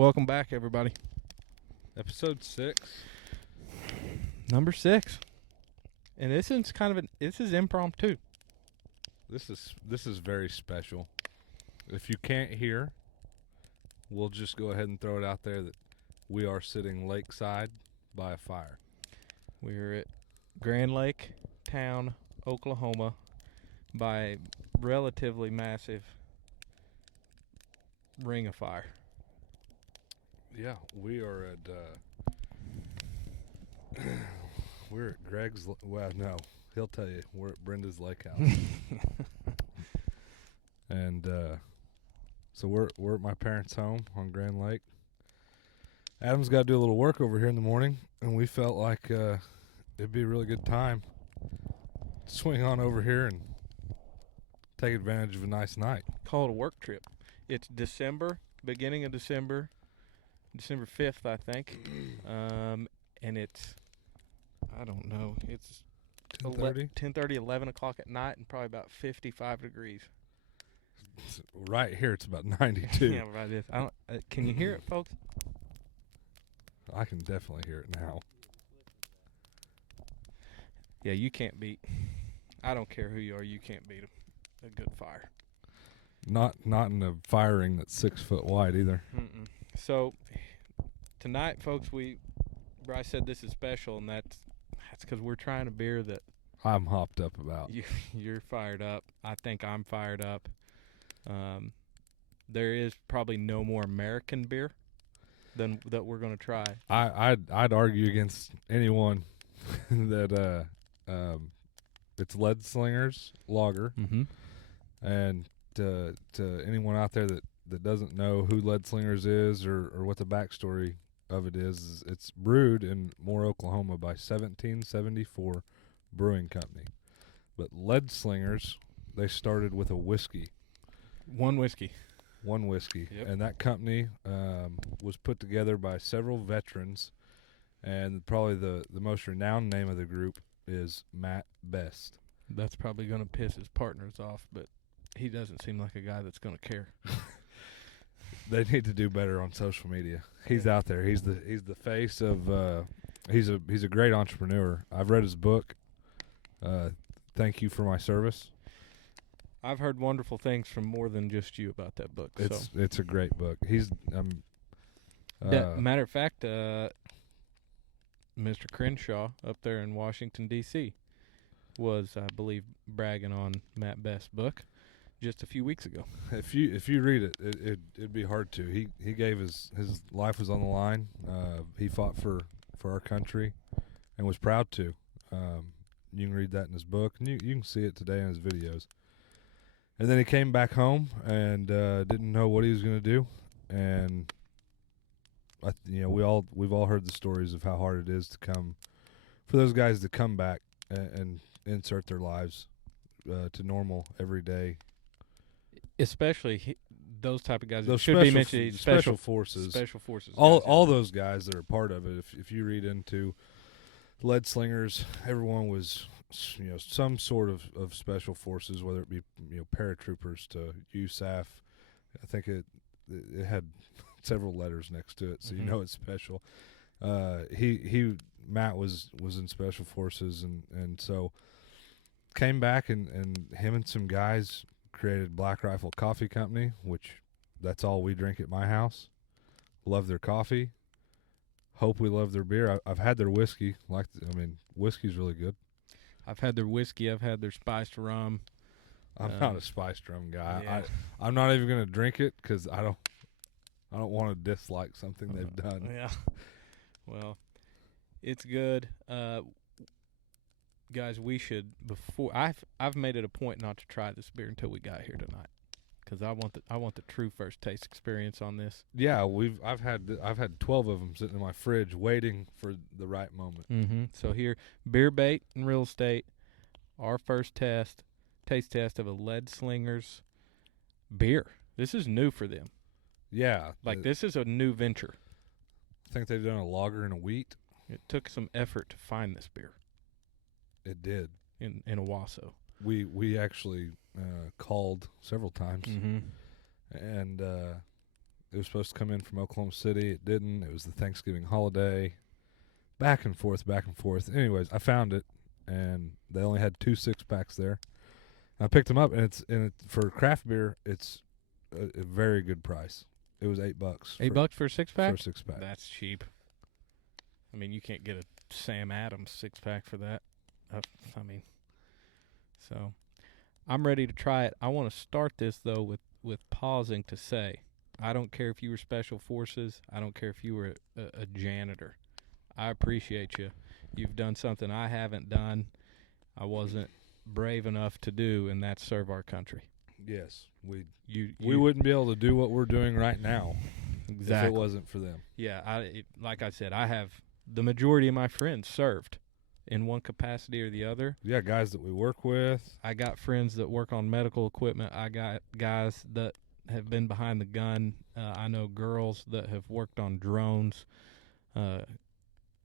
Welcome back, everybody. Episode 6. Number 6. And this is this is impromptu. This is very special. If you can't hear, we'll just go ahead and throw it out there that we are sitting lakeside by a fire. We're at Grand Lake Town, Oklahoma, by a relatively massive ring of fire. Yeah, we are at we're at Greg's. Well, no, he'll tell you we're at Brenda's lake house, and so we're at my parents' home on Grand Lake. Adam's got to do a little work over here in the morning, and we felt like it'd be a really good time to swing on over here and take advantage of a nice night. Call it a work trip. It's December, beginning of December 5th, I think. And it's, I don't know, it's 10:30, 11 o'clock at night, and probably about 55 degrees. Right here, it's about 92. Yeah, right. This. Can you hear it, folks? I can definitely hear it now. Yeah, you can't beat. I don't care who you are, you can't beat a good fire. Not in a fire ring that's 6 foot wide either. Mm-mm. So tonight, folks, Bryce said this is special, and that's because we're trying a beer that I'm hopped up about. You're fired up. I think I'm fired up. There is probably no more American beer than that we're going to try. I'd argue against anyone that it's Leadslinger's lager, and to anyone out there that doesn't know who Leadslingers is or what the backstory of it is it's brewed in Moore, Oklahoma by 1774 Brewing Company. But Leadslingers, they started with a whiskey. One whiskey. Yep. And that company was put together by several veterans, and probably the most renowned name of the group is Matt Best. That's probably going to piss his partners off, but he doesn't seem like a guy that's going to care. They need to do better on social media. He's out there. He's the face of. He's a great entrepreneur. I've read his book. Thank You for My Service. I've heard wonderful things from more than just you about that book. It's a great book. Matter of fact, Mr. Crenshaw up there in Washington D.C. was, I believe, bragging on Matt Best's book just a few weeks ago. If you read it, it'd be hard to. He gave his life was on the line. He fought for our country and was proud to. You can read that in his book, and you can see it today in his videos. And then he came back home and didn't know what he was going to do. And we've all heard the stories of how hard it is to come for those guys to come back and insert their lives to normal everyday. Especially those type of guys. Those should be mentioned. Special forces. Special forces. All those guys that are part of it. If you read into Leadslingers, everyone was some sort of special forces, whether it be paratroopers to USAF. I think it had several letters next to it, so it's special. Matt was in special forces, and so came back and him and some guys created Black Rifle Coffee Company, which that's all we drink at my house. Love their coffee. Hope we love their beer. I've had their whiskey. Whiskey's really good. I've had their whiskey. I've had their spiced rum. I'm not a spiced rum guy. Yeah. I'm not even going to drink it because I don't want to dislike something they've done. Yeah. Well, it's good. Guys, we should I've made it a point not to try this beer until we got here tonight, because I want the true first taste experience on this. Yeah, I've had 12 of them sitting in my fridge waiting for the right moment. So here, Beer Bait and Real Estate, our first taste test of a Leadslingers beer. This is new for them. Yeah, this is a new venture. I think they've done a lager and a wheat. It took some effort to find this beer. It did. In Owasso. We actually called several times, and It was supposed to come in from Oklahoma City. It didn't. It was the Thanksgiving holiday. Back and forth, back and forth. Anyways, I found it, and they only had 2 6-packs there. And I picked them up, and for craft beer, it's a very good price. It was $8. $8 for a 6-pack? For a 6-pack. That's cheap. I mean, you can't get a Sam Adams 6-pack for that. So I'm ready to try it. I want to start this, though, with pausing to say, I don't care if you were Special Forces. I don't care if you were a janitor. I appreciate you. You've done something I haven't done. I wasn't brave enough to do, and that's serve our country. Yes, we wouldn't be able to do what we're doing right now if it wasn't for them. Yeah, like I said, I have the majority of my friends served in one capacity or the other. Yeah, guys that we work with. I got friends that work on medical equipment. I got guys that have been behind the gun. I know girls that have worked on drones,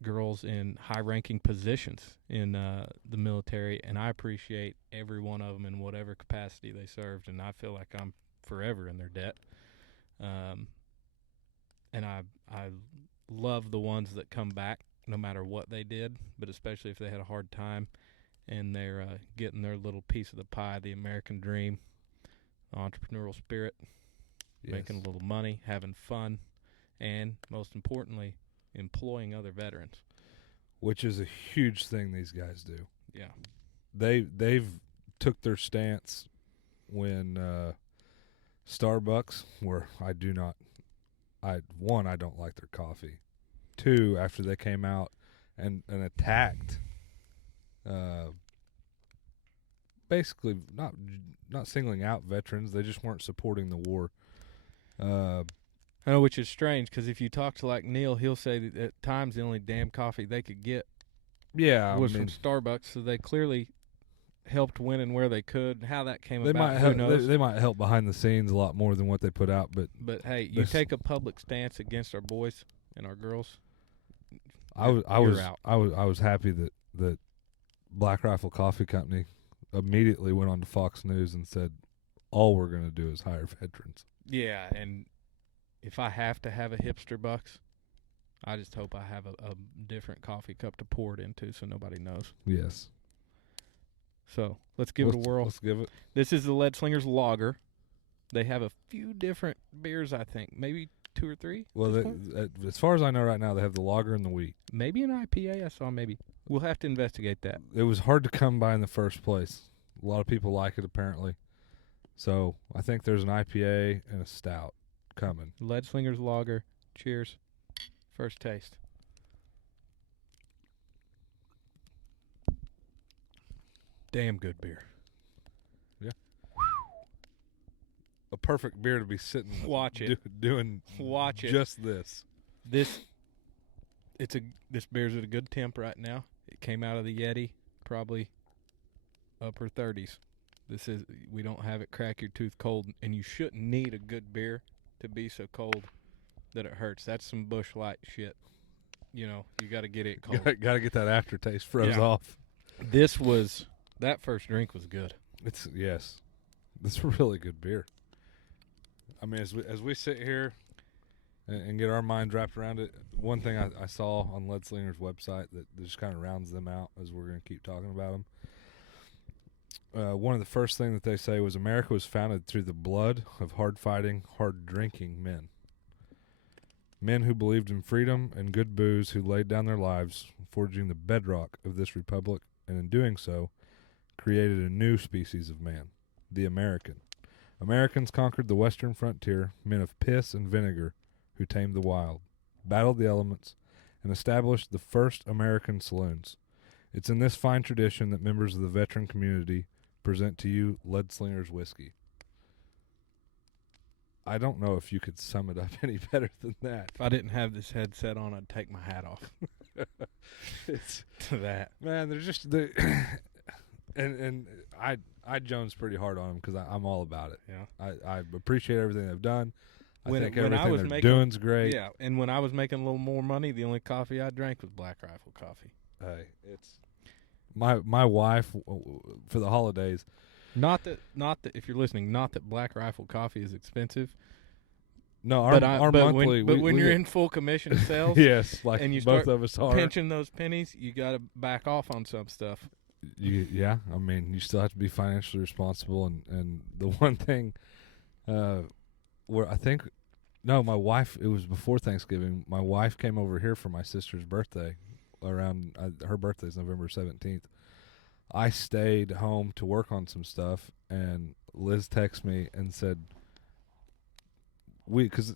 girls in high-ranking positions in the military, and I appreciate every one of them in whatever capacity they served, and I feel like I'm forever in their debt. And I love the ones that come back no matter what they did, but especially if they had a hard time and they're getting their little piece of the pie, the American dream, entrepreneurial spirit, making a little money, having fun, and most importantly, employing other veterans. Which is a huge thing these guys do. Yeah. They've took their stance when Starbucks, where I don't like their coffee. 2, after they came out and attacked, basically not singling out veterans, they just weren't supporting the war. I know, which is strange, because if you talk to like Neil, he'll say that at times the only damn coffee they could get was from Starbucks, so they clearly helped when and where they could. How that came about, who knows? They might help behind the scenes a lot more than what they put out, but hey, you take a public stance against our boys and our girls. I was happy that Black Rifle Coffee Company immediately went on to Fox News and said, all we're going to do is hire veterans. Yeah, and if I have to have a hipster bucks, I just hope I have a different coffee cup to pour it into so nobody knows. Yes. So let's give it a whirl. Let's give it. This is the Leadslingers Lager. They have a few different beers, I think. Maybe 2 or 3. Well, as far as I know right now, they have the lager and the wheat. Maybe an IPA I saw, maybe. We'll have to investigate that. It was hard to come by in the first place. A lot of people like it, apparently. So I think there's an IPA and a stout coming. Leadslingers Lager. Cheers. First taste. Damn good beer. Yeah. A perfect beer to be sitting doing just this. This beer's at a good temp right now. It came out of the Yeti, probably upper 30s. We don't have it crack your tooth cold, and you shouldn't need a good beer to be so cold that it hurts. That's some Busch Light shit. You know, you got to get it cold. Got to get that aftertaste froze off. That first drink was good. It's a really good beer. I mean, as we sit here and get our minds wrapped around it, one thing I saw on Leadslinger's website that just kind of rounds them out as we're going to keep talking about them. One of the first things that they say was America was founded through the blood of hard-fighting, hard-drinking men. Men who believed in freedom and good booze, who laid down their lives, forging the bedrock of this republic, and in doing so, created a new species of man, the American. Americans conquered the western frontier, men of piss and vinegar, who tamed the wild, battled the elements, and established the first American saloons. It's in this fine tradition that members of the veteran community present to you Leadslinger's whiskey. I don't know if you could sum it up any better than that. If I didn't have this headset on, I'd take my hat off. It's to that. Man, they're just and I Jones pretty hard on them because I'm all about it. Yeah, I appreciate everything they've done. I think when everything they're doing's great. Yeah, and when I was making a little more money, the only coffee I drank was Black Rifle coffee. Hey, it's my wife for the holidays. Not that if you're listening, not that Black Rifle coffee is expensive, No, our monthly. But when you're in full commission sales, yes, like and you both start of us are pinching those pennies, you got to back off on some stuff. Yeah, I mean, you still have to be financially responsible, and the one thing, where I think, no, my wife. It was before Thanksgiving. My wife came over here for my sister's birthday. Around her birthday's November 17th. I stayed home to work on some stuff, and Liz texted me and said, because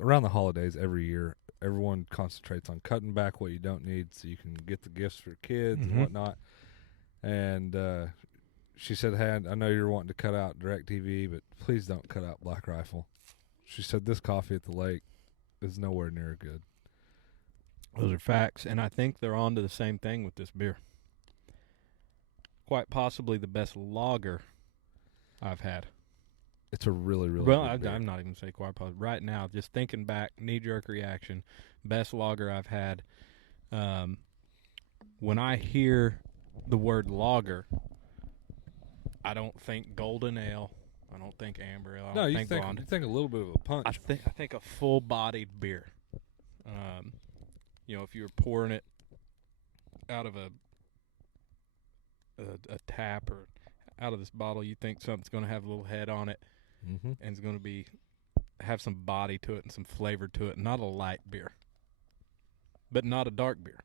around the holidays every year, everyone concentrates on cutting back what you don't need so you can get the gifts for kids and whatnot. And she said, hey, I know you're wanting to cut out DirecTV, but please don't cut out Black Rifle. She said this coffee at the lake is nowhere near good. Those are facts, and I think they're on to the same thing with this beer. Quite possibly the best lager I've had. It's a really, really good beer. I'm not even saying quite possibly. Right now, just thinking back, knee-jerk reaction, best lager I've had. When I hear the word lager, I don't think golden ale. I don't think amber ale. I don't think blonde. You think a little bit of a punch. I think a full-bodied beer. If you're pouring it out of a tap or out of this bottle, you think something's going to have a little head on it, and it's going to have some body to it and some flavor to it. Not a light beer, but not a dark beer.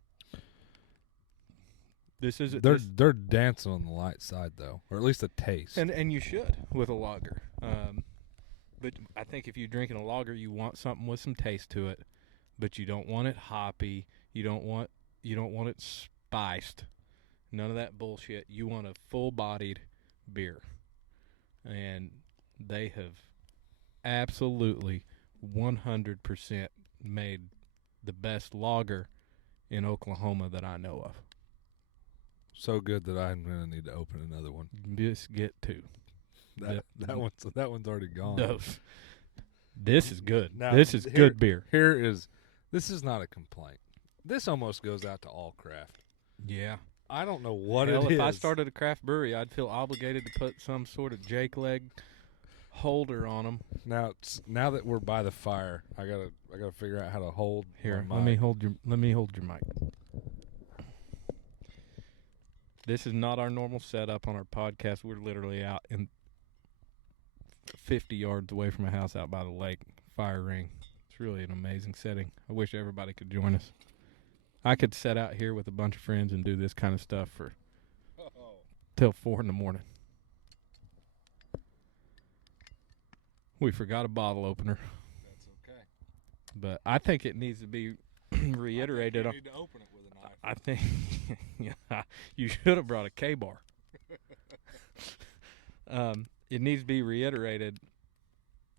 This is they're dancing on the light side though, or at least a taste. And you should with a lager. But I think if you're drinking a lager, you want something with some taste to it, but you don't want it hoppy. You don't want it spiced. None of that bullshit. You want a full-bodied beer. And they have absolutely 100% made the best lager in Oklahoma that I know of. So good that I'm going to need to open another one. Just get two. That one's already gone. No. This is good. Now, this is good beer. This is not a complaint. This almost goes out to all craft. Yeah. I don't know what it is. If I started a craft brewery, I'd feel obligated to put some sort of Jake leg holder on them. Now that we're by the fire, I gotta figure out how to hold. Here, let me hold your mic. This is not our normal setup on our podcast. We're literally out in 50 yards away from a house out by the lake, fire ring. It's really an amazing setting. I wish everybody could join us. I could set out here with a bunch of friends and do this kind of stuff till 4 a.m. We forgot a bottle opener. That's okay. But I think it needs to be reiterated. I think you need to open it with a knife. I think you should have brought a K-bar. It needs to be reiterated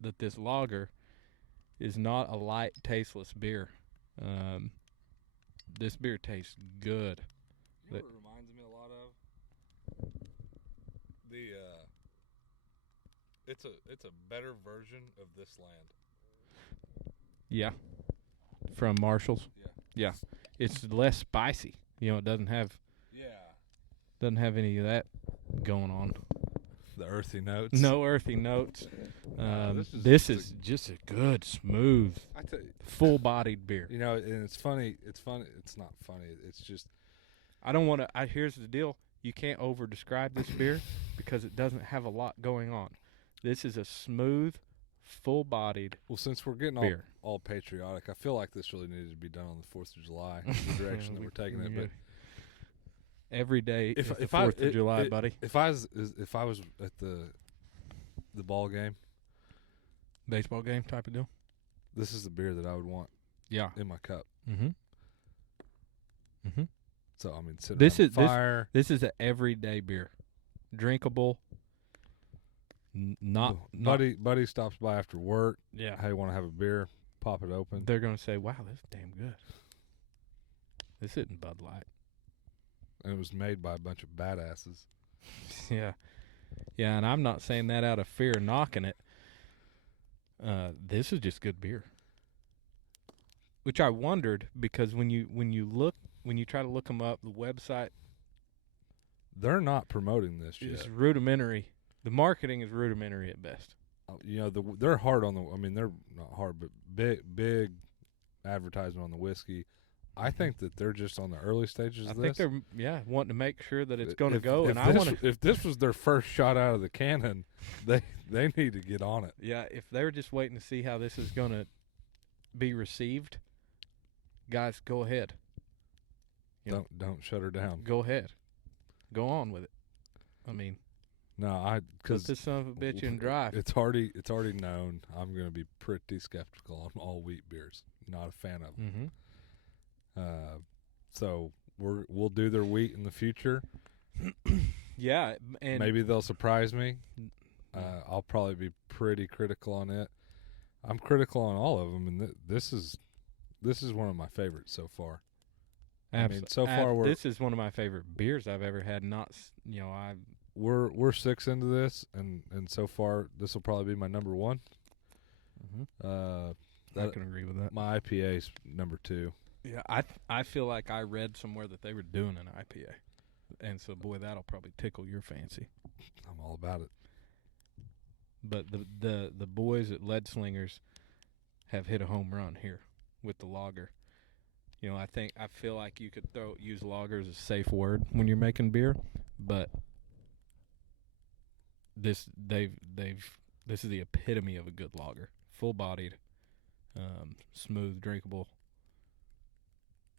that this lager is not a light, tasteless beer. This beer tastes good. You know what it reminds me a lot of? It's a better version of This Land. Yeah. From Marshall's. Yeah. It's less spicy. It doesn't have any of that going on. The earthy notes. No earthy notes. This is just a good, smooth, full-bodied beer. And it's funny. It's not funny. It's just. I don't want to. Here's the deal. You can't over-describe this beer because it doesn't have a lot going on. This is a smooth, full-bodied. Well, since we're getting all patriotic, I feel like this really needed to be done on the 4th of July. The direction that we're taking it, but. Every day is the 4th of July, buddy. If I was at the ball game, baseball game type of deal, this is the beer that I would want. Yeah, in my cup. So I mean, fire. This is an everyday beer, drinkable. Buddy stops by after work. Yeah, hey, want to have a beer? Pop it open. They're gonna say, "Wow, this is damn good." This isn't Bud Light. And it was made by a bunch of badasses. Yeah, and I'm not saying that out of fear of knocking it. This is just good beer. Which I wondered, because when you try to look them up, the website, they're not promoting this yet. It's rudimentary. The marketing is rudimentary at best. they're hard on the. I mean, they're not hard, but big advertisement on the whiskey. I think that they're just on the early stages of this. I think they're wanting to make sure that it's going to go. If this was their first shot out of the cannon, they need to get on it. Yeah, if they're just waiting to see how this is going to be received, guys, go ahead. Don't shut her down. Go ahead, go on with it. I mean, no, because this son of a bitch in drive. It's already known. I'm going to be pretty skeptical on all wheat beers. Not a fan of them. Mm-hmm. So we'll do their wheat in the future. Yeah, and maybe they'll surprise me. I'll probably be pretty critical on it. I'm critical on all of them, and this is one of my favorites so far. I mean, so far this is one of my favorite beers I've ever had. We're 6 into this, and so far this will probably be my number 1. Mm-hmm. I can agree with that. My IPA is number 2. Yeah, I feel like I read somewhere that they were doing an IPA, and so boy, that'll probably tickle your fancy. I'm all about it. But the boys at Leadslingers have hit a home run here with the lager. I feel like you could use lager as a safe word when you're making beer, but this is the epitome of a good lager. Full bodied, smooth, drinkable.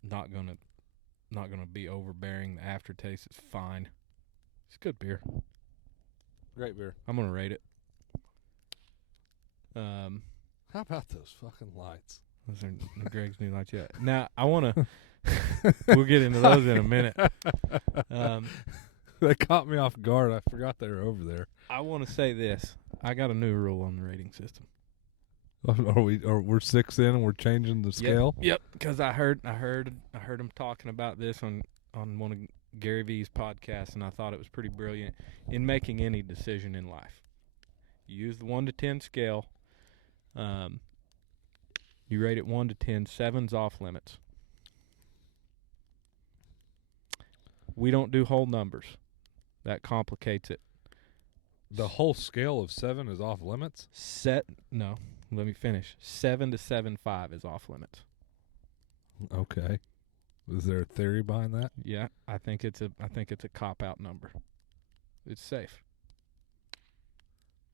Not gonna be overbearing. The aftertaste is fine. It's good beer. Great beer. I'm gonna rate it. How about those fucking lights? Those are Greg's new lights. Yeah. Now I wanna. We'll get into those in a minute. They caught me off guard. I forgot they were over there. I want to say this. I got a new rule on the rating system. We're 6 in and we're changing the scale? Yep. Because I heard him talking about this on one of Gary V's podcasts, and I thought it was pretty brilliant. In making any decision in life, you use the 1 to 10 scale. You rate it 1 to 10. 7's off limits. We don't do whole numbers. That complicates it. The whole scale of 7 is off limits? No. Let me finish. 7 to 7.5 is off limits. Okay. Is there a theory behind that? Yeah, I think it's a cop out number. It's safe.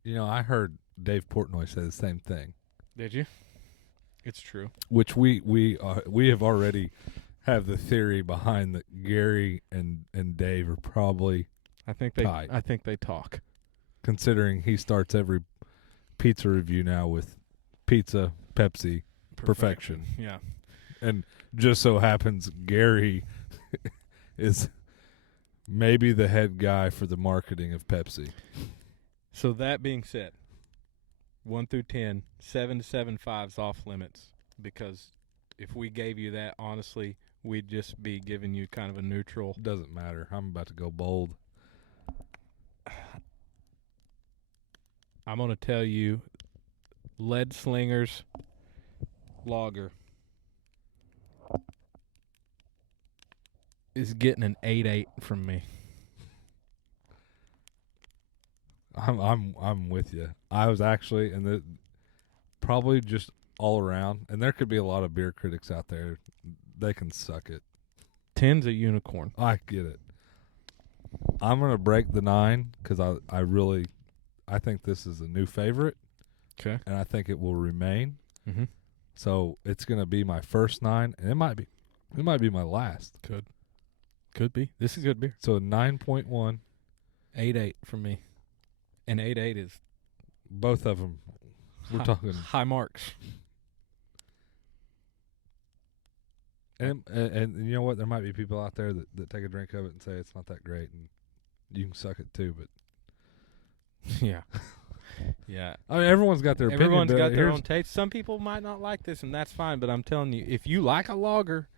I heard Dave Portnoy say the same thing. Did you? It's true. Which we have already have the theory behind that Gary and Dave are probably tied. I think they talk. Considering he starts every pizza review now with pizza, Pepsi, perfection. Yeah. And just so happens Gary is maybe the head guy for the marketing of Pepsi. So that being said, 1 through 10, 7 to 7.5 is off limits, because if we gave you that, honestly, we'd just be giving you kind of a neutral. Doesn't matter. I'm about to go bold. I'm going to tell you, Leadslingers lager is getting an 8.8 from me. I'm with you. I was actually, and probably just all around, and there could be a lot of beer critics out there. They can suck it. 10's a unicorn. I get it. I'm gonna break the 9 because I think this is a new favorite. Okay. And I think it will remain. Mm-hmm. So it's gonna be my first 9, and it might be my last. Could be. This is good beer. So 9.1, 8.8 from me. And 8.8 is both of them. We're talking high marks. And you know what? There might be people out there that take a drink of it and say it's not that great, and you can suck it too. But yeah, yeah. I mean, everyone's got their opinion. Everyone's got their own taste. Some people might not like this, and that's fine. But I'm telling you, if you like a lager,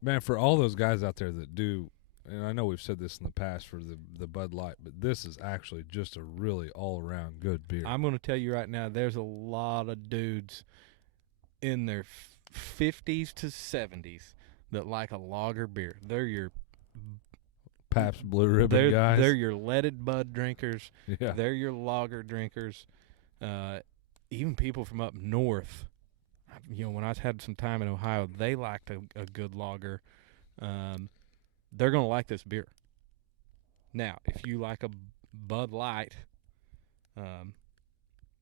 man, for all those guys out there that do. And I know we've said this in the past for the Bud Light, but this is actually just a really all-around good beer. I'm going to tell you right now, there's a lot of dudes in their 50s to 70s that like a lager beer. They're your Pabst Blue Ribbon guys. They're your leaded bud drinkers. Yeah. They're your lager drinkers. Even people from up north, when I had some time in Ohio, they liked a good lager. They're going to like this beer. Now, if you like a Bud Light,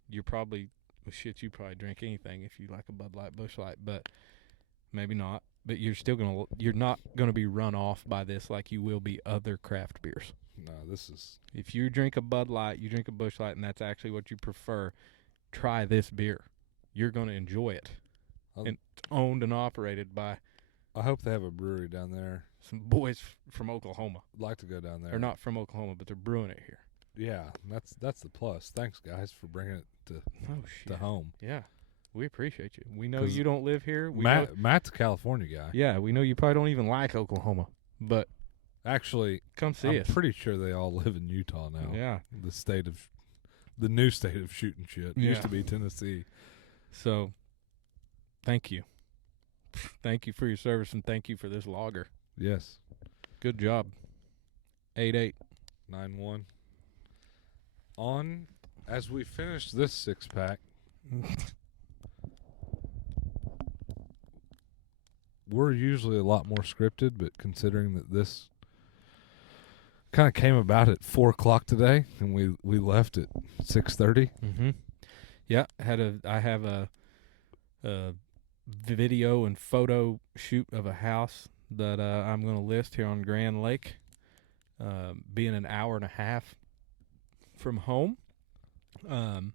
you're probably, you probably drink anything if you like a Bud Light, Busch Light, but maybe not. But you're not going to be run off by this like you will be other craft beers. No, this is. If you drink a Bud Light, you drink a Busch Light, and that's actually what you prefer, try this beer. You're going to enjoy it. And it's owned and operated by. I hope they have a brewery down there. Some boys from Oklahoma. I'd like to go down there. They're not from Oklahoma, but they're brewing it here. Yeah, that's the plus. Thanks, guys, for bringing it to home. Yeah, we appreciate you. We know you don't live here. Matt's a California guy. Yeah, we know you probably don't even like Oklahoma, but actually, come see us. I'm pretty sure they all live in Utah now. Yeah, the new state of shooting shit. Used to be Tennessee. So, thank you. Thank you for your service, and thank you for this lager. Yes. Good job. 8891. On as we finish this 6-pack, we're usually a lot more scripted, but considering that this kind of came about at 4:00 today, and we left at 6:30. Mm-hmm. Yeah, I have a video and photo shoot of a house that I'm going to list here on Grand Lake, being an hour and a half from home. And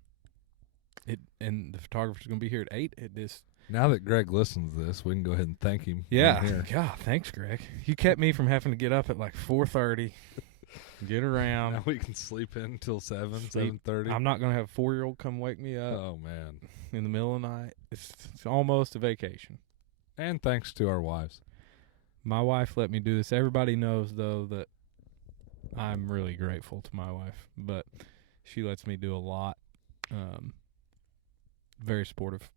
the photographer's going to be here at 8. Now that Greg listens to this, we can go ahead and thank him. Yeah. God, thanks, Greg. You kept me from having to get up at like 4:30, get around. Now we can sleep in until 7:30. I'm not going to have a 4-year-old come wake me up. Oh, man. In the middle of the night. It's almost a vacation. And thanks to our wives. My wife let me do this. Everybody knows, though, that I'm really grateful to my wife, but she lets me do a lot. Very supportive.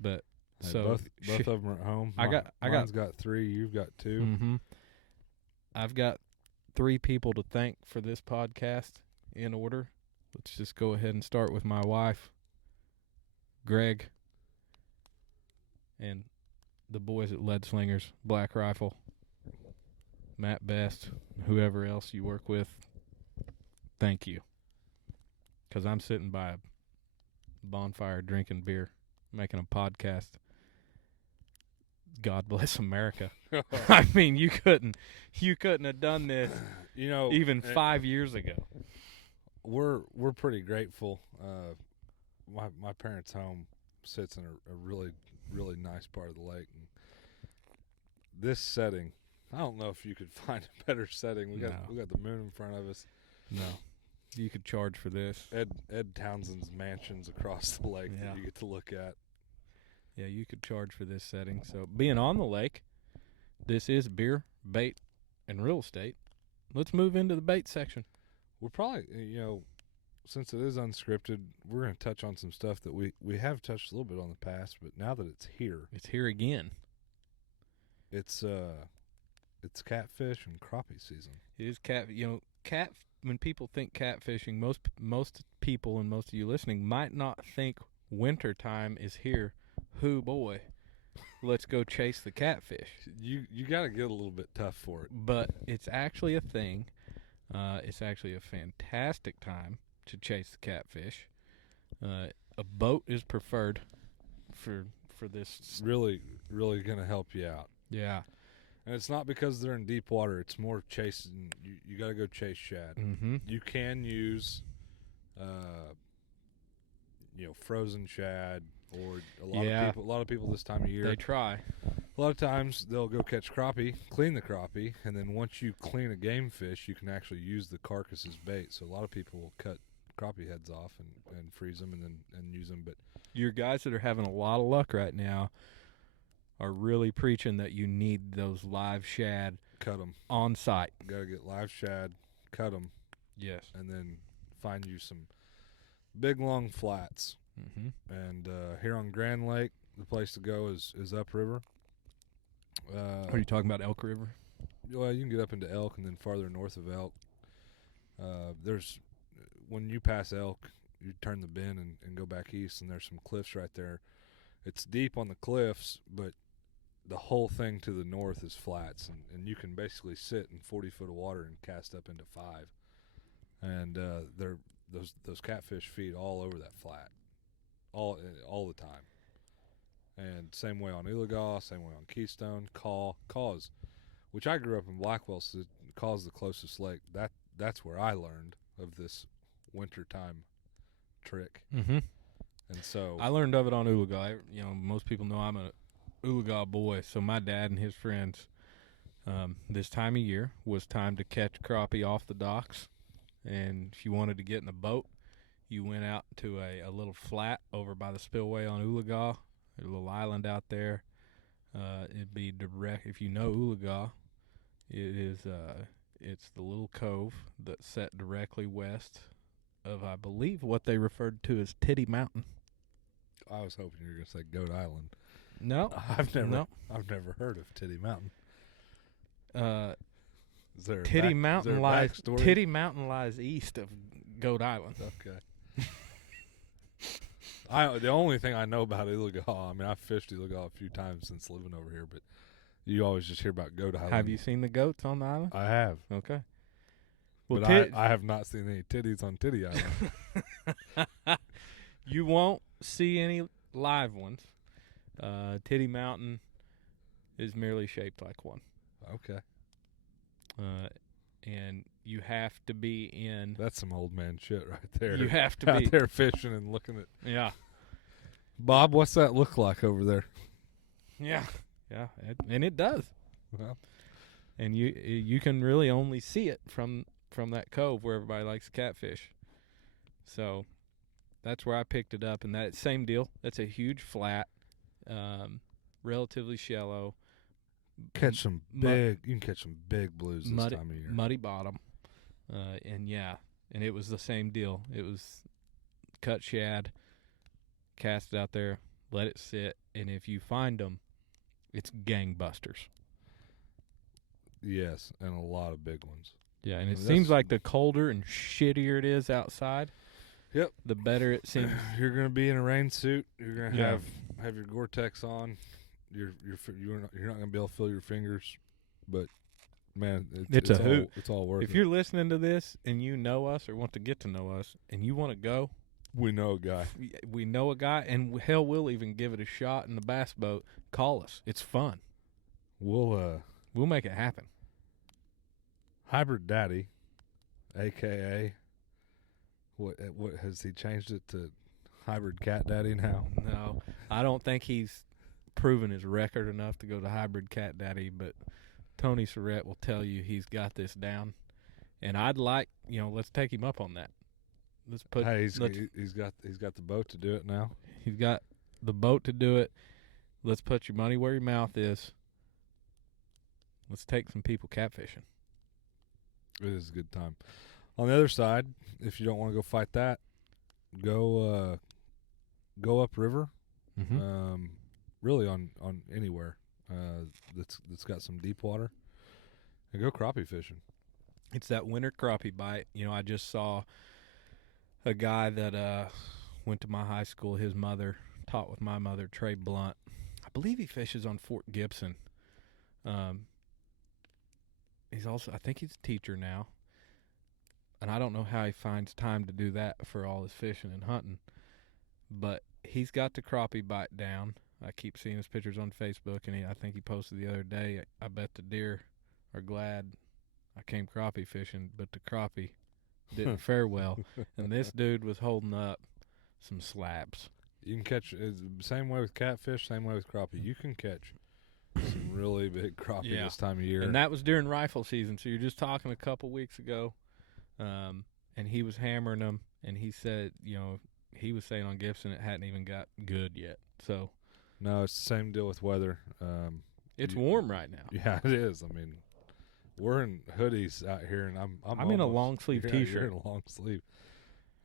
But so both of them are at home. Mine's got 3. You've got 2. Mm-hmm. I've got 3 people to thank for this podcast in order. Let's just go ahead and start with my wife, Greg, and the boys at Leadslingers, Black Rifle, Matt Best, whoever else you work with. Thank you. Because I'm sitting by a bonfire drinking beer, making a podcast. God bless America. I mean, you couldn't have done this, even 5 years ago. We're pretty grateful. My parents' home sits in a really, really nice part of the lake. And this setting, I don't know if you could find a better setting. We got the moon in front of us. No. You could charge for this. Ed Townsend's mansions across the lake that you get to look at. Yeah, you could charge for this setting. So, being on the lake, this is beer, bait, and real estate. Let's move into the bait section. We're probably, since it is unscripted, we're going to touch on some stuff that we have touched a little bit on the past, but now that it's here again. It's catfish and crappie season. It is cat. When people think catfishing, most people and most of you listening might not think winter time is here. Hoo boy, let's go chase the catfish. You got to get a little bit tough for it. But it's actually a thing. It's actually a fantastic time to chase the catfish. A boat is preferred for this. It's really, really going to help you out. Yeah. And it's not because they're in deep water. It's more chasing. You got to go chase shad. Mm-hmm. You can use, frozen shad, or a lot of people this time of year. They try. A lot of times they'll go catch crappie, clean the crappie, and then once you clean a game fish, you can actually use the carcass as bait. So a lot of people will cut crappie heads off and freeze them and use them. But your guys that are having a lot of luck right now are really preaching that you need those live shad. Cut them on site. Got to get live shad, cut them. Yes. And then find you some big long flats. Mm-hmm. And here on Grand Lake, the place to go is upriver. Are you talking about Elk River? Well, you can get up into Elk, and then farther north of Elk, there's when you pass Elk, you turn the bend and go back east, and there's some cliffs right there. It's deep on the cliffs, but the whole thing to the north is flats, and you can basically sit in 40 foot of water and cast up into 5. And those catfish feed all over that flat, all the time. And same way on Iligaw, same way on Keystone, Cause, which I grew up in Blackwell, so Cause the closest lake. That's where I learned of this wintertime trick. Mm-hmm. And so I learned of it on Iligaw. You know, most people know I'm a Iligaw boy, so my dad and his friends, this time of year was time to catch crappie off the docks. And if you wanted to get in a boat, you went out to a little flat over by the spillway on Iligaw. There's a little island out there. It'd be direct. If you know Iligaw, it's the little cove that's set directly west of, I believe, what they referred to as Titty Mountain. I was hoping you were going to say Goat Island. No, I've never heard of Titty Mountain. Is there Titty Mountain lies east of Goat Island. Okay. The only thing I know about Iligaw, I mean, I've fished Iligaw a few times since living over here, but you always just hear about Goat Island. Have you seen the goats on the island? I have. Okay. Well, but I have not seen any titties on Titty Island. You won't see any live ones. Titty Mountain is merely shaped like one. Okay. And you have to be in. That's some old man shit right there. You have to out be out there fishing and looking at. Yeah. Bob, what's that look like over there? Yeah. Yeah, and it does. Well, and you can really only see it from that cove where everybody likes to catfish. So that's where I picked it up, and that same deal. That's a huge flat, relatively shallow. You can catch some big blues this muddy, time of year. Muddy bottom, and it was the same deal. It was cut shad, cast it out there, let it sit, and if you find them, it's gangbusters. Yes, and a lot of big ones. Yeah, and it seems like the colder and shittier it is outside, yep, the better it seems. You're going to be in a rain suit. You're going to have your Gore-Tex on. You're not going to be able to feel your fingers, but man, it's a hoot. It's all worth it. If you're listening to this and you know us or want to get to know us and you want to go, we know a guy. We know a guy, and hell, we'll even give it a shot in the bass boat. Call us. It's fun. We'll make it happen. Hybrid Daddy, a.k.a. What has he changed it to Hybrid Cat Daddy now? No, I don't think he's proven his record enough to go to Hybrid Cat Daddy, but Tony Surrett will tell you he's got this down, and I'd like, let's take him up on that. Let's put. Hey, he's got the boat to do it now. He's got the boat to do it. Let's put your money where your mouth is. Let's take some people catfishing. It is a good time. On the other side, if you don't want to go fight that, go upriver. Mm-hmm. Really on anywhere that's got some deep water, and go crappie fishing. It's that winter crappie bite. I just saw a guy that went to my high school. His mother taught with my mother, Trey Blunt. I believe he fishes on Fort Gibson. He's also, I think he's a teacher now. And I don't know how he finds time to do that for all his fishing and hunting. But he's got the crappie bite down. I keep seeing his pictures on Facebook, and I think he posted the other day, I bet the deer are glad I came crappie fishing, but the crappie didn't fare well. And this dude was holding up some slabs. You can catch, same way with catfish, same way with crappie. You can catch some really big crappie this time of year. And that was during rifle season, so you're just talking a couple weeks ago. And he was hammering them, and he said, he was saying on Gibson it hadn't even got good yet. So no, it's the same deal with weather. It's warm right now. Yeah, it is. I mean, we're in hoodies out here, and I'm in a long sleeve T-shirt. You're in a long sleeve.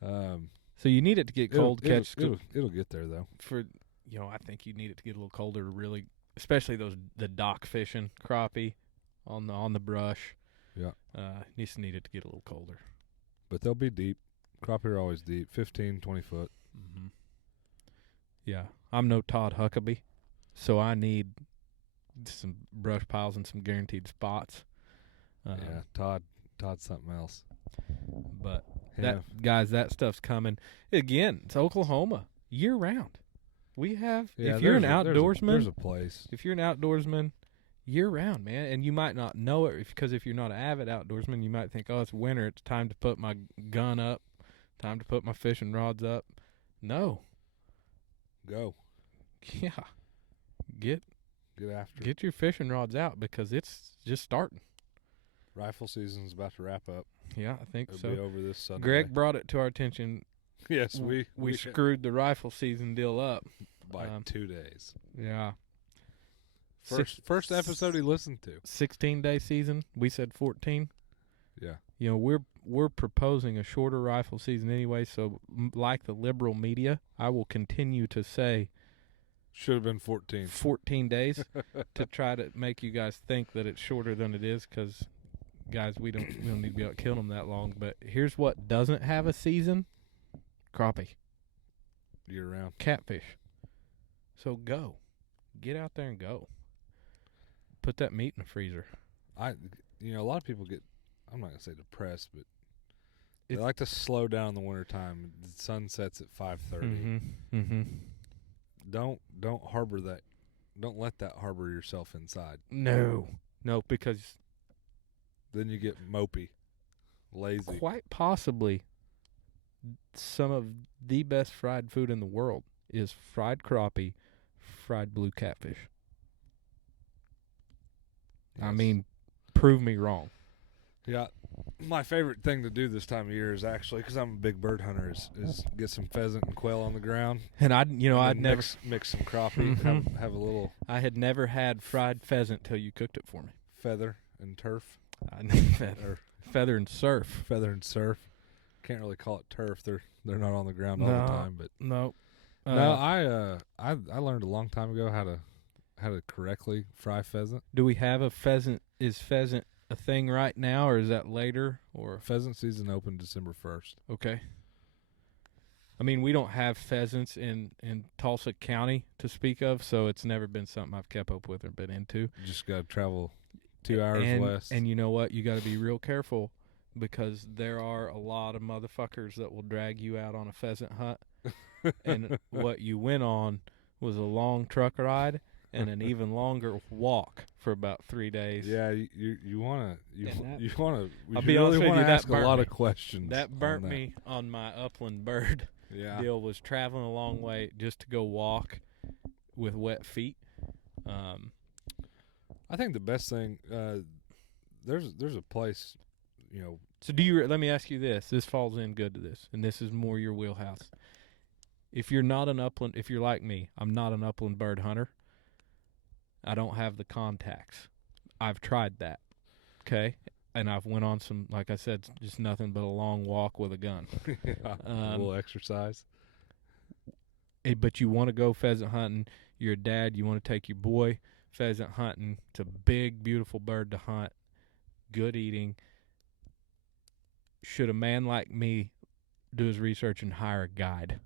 So you need it to get cold. It'll get there though. I think you need it to get a little colder to really, especially the dock fishing crappie on the brush. Yeah. Just need it to get a little colder. But they'll be deep. Crappie are always deep, 15, 20 foot. Mm-hmm. Yeah, I'm no Todd Huckabee, so I need some brush piles and some guaranteed spots. Yeah, Todd's something else. But that stuff's coming. Again, it's Oklahoma year round. We have if you're an outdoorsman, there's a place. If you're an outdoorsman, year round, man, and you might not know it because if you're not an avid outdoorsman, you might think, oh, it's winter, it's time to put my gun up, time to put my fishing rods up. No. Go. Yeah. Get after Get your fishing rods out because it's just starting. Rifle season's about to wrap up. Yeah, I think It'll so. be over this Sunday. Greg brought it to our attention. Yes, we screwed the rifle season deal up by 2 days. Yeah. First episode he listened to. 16-day season. We said 14. Yeah. You know, we're proposing a shorter rifle season anyway, so like the liberal media, I will continue to say should have been 14. 14 days to try to make you guys think that it's shorter than it is because, guys, we don't need to be out killing them that long. But here's what doesn't have a season. Crappie. Year round. Catfish. So go. Get out there and go. Put that meat in the freezer. A lot of people get, I'm not going to say depressed, but they like to slow down in the wintertime. The sun sets at 5:30. Mm-hmm. Mm-hmm. Don't harbor that. Don't let that harbor yourself inside. No, because then you get mopey, lazy. Quite possibly, some of the best fried food in the world is fried crappie, fried blue catfish. Yes. I mean, prove me wrong. Yeah, my favorite thing to do this time of year is actually, because I'm a big bird hunter, is get some pheasant and quail on the ground. And I'd never mix some crappie. Mm-hmm. have a little. I had never had fried pheasant till you cooked it for me. Feather and turf. Feather and surf. Feather and surf. Can't really call it turf. They're not on the ground all the time. But no. I learned a long time ago how to correctly fry pheasant. Do we have a pheasant? Is pheasant a thing right now, or is that later? Or pheasant season opened December 1st. Okay. I mean, we don't have pheasants in Tulsa County to speak of, so it's never been something I've kept up with or been into. You just got to travel 2 hours west. And you know what? You got to be real careful because there are a lot of motherfuckers that will drag you out on a pheasant hunt. And what you went on was a long truck ride and an even longer walk for about 3 days. Yeah, you want to ask a lot of questions. That burnt me on my upland bird deal, was traveling a long way just to go walk with wet feet. I think the best thing, there's a place, So let me ask you this. This falls in good to this, and this is more your wheelhouse. If you're like me, I'm not an upland bird hunter. I don't have the contacts. I've tried that, okay? And I've went on some, like I said, just nothing but a long walk with a gun. A little exercise. But you want to go pheasant hunting. You're a dad. You want to take your boy pheasant hunting. It's a big, beautiful bird to hunt. Good eating. Should a man like me do his research and hire a guide?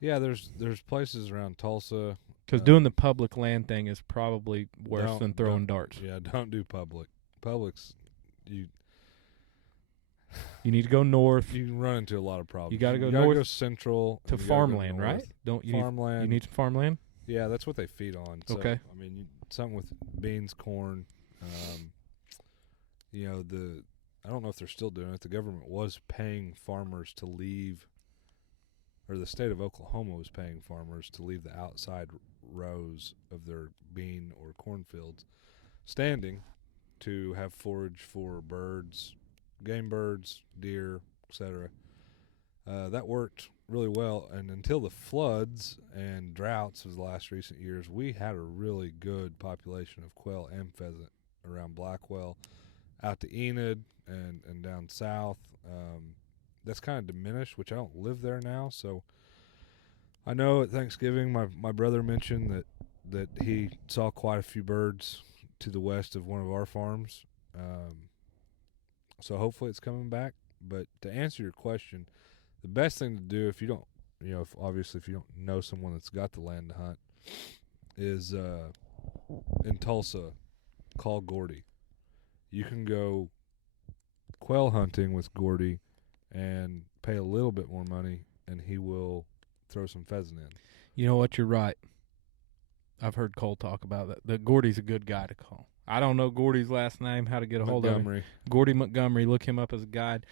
Yeah, there's places around Tulsa. Because doing the public land thing is probably worse than throwing darts. Yeah, don't do public. Public's you need to go north. You can run into a lot of problems. You got to go north. Go central to farmland, right? Don't you farmland? You need some farmland. Yeah, that's what they feed on. So, okay. I mean, something with beans, corn. I don't know if they're still doing it. The government was paying farmers to leave. Or the state of Oklahoma was paying farmers to leave the outside rows of their bean or cornfields standing to have forage for birds, game birds, deer, etc. That worked really well, and until the floods and droughts of the last recent years, we had a really good population of quail and pheasant around Blackwell, out to Enid and down south. That's kind of diminished, which I don't live there now, so I know at Thanksgiving my brother mentioned that he saw quite a few birds to the west of one of our farms. So hopefully it's coming back. But to answer your question, the best thing to do if you don't, if you don't know someone that's got the land to hunt, is in Tulsa, call Gordy. You can go quail hunting with Gordy and pay a little bit more money, and he will throw some pheasant in. You know what? You're right. I've heard Cole talk about that. That Gordy's a good guy to call. I don't know Gordy's last name, how to get a hold of him. Gordy Montgomery. Look him up as a guide.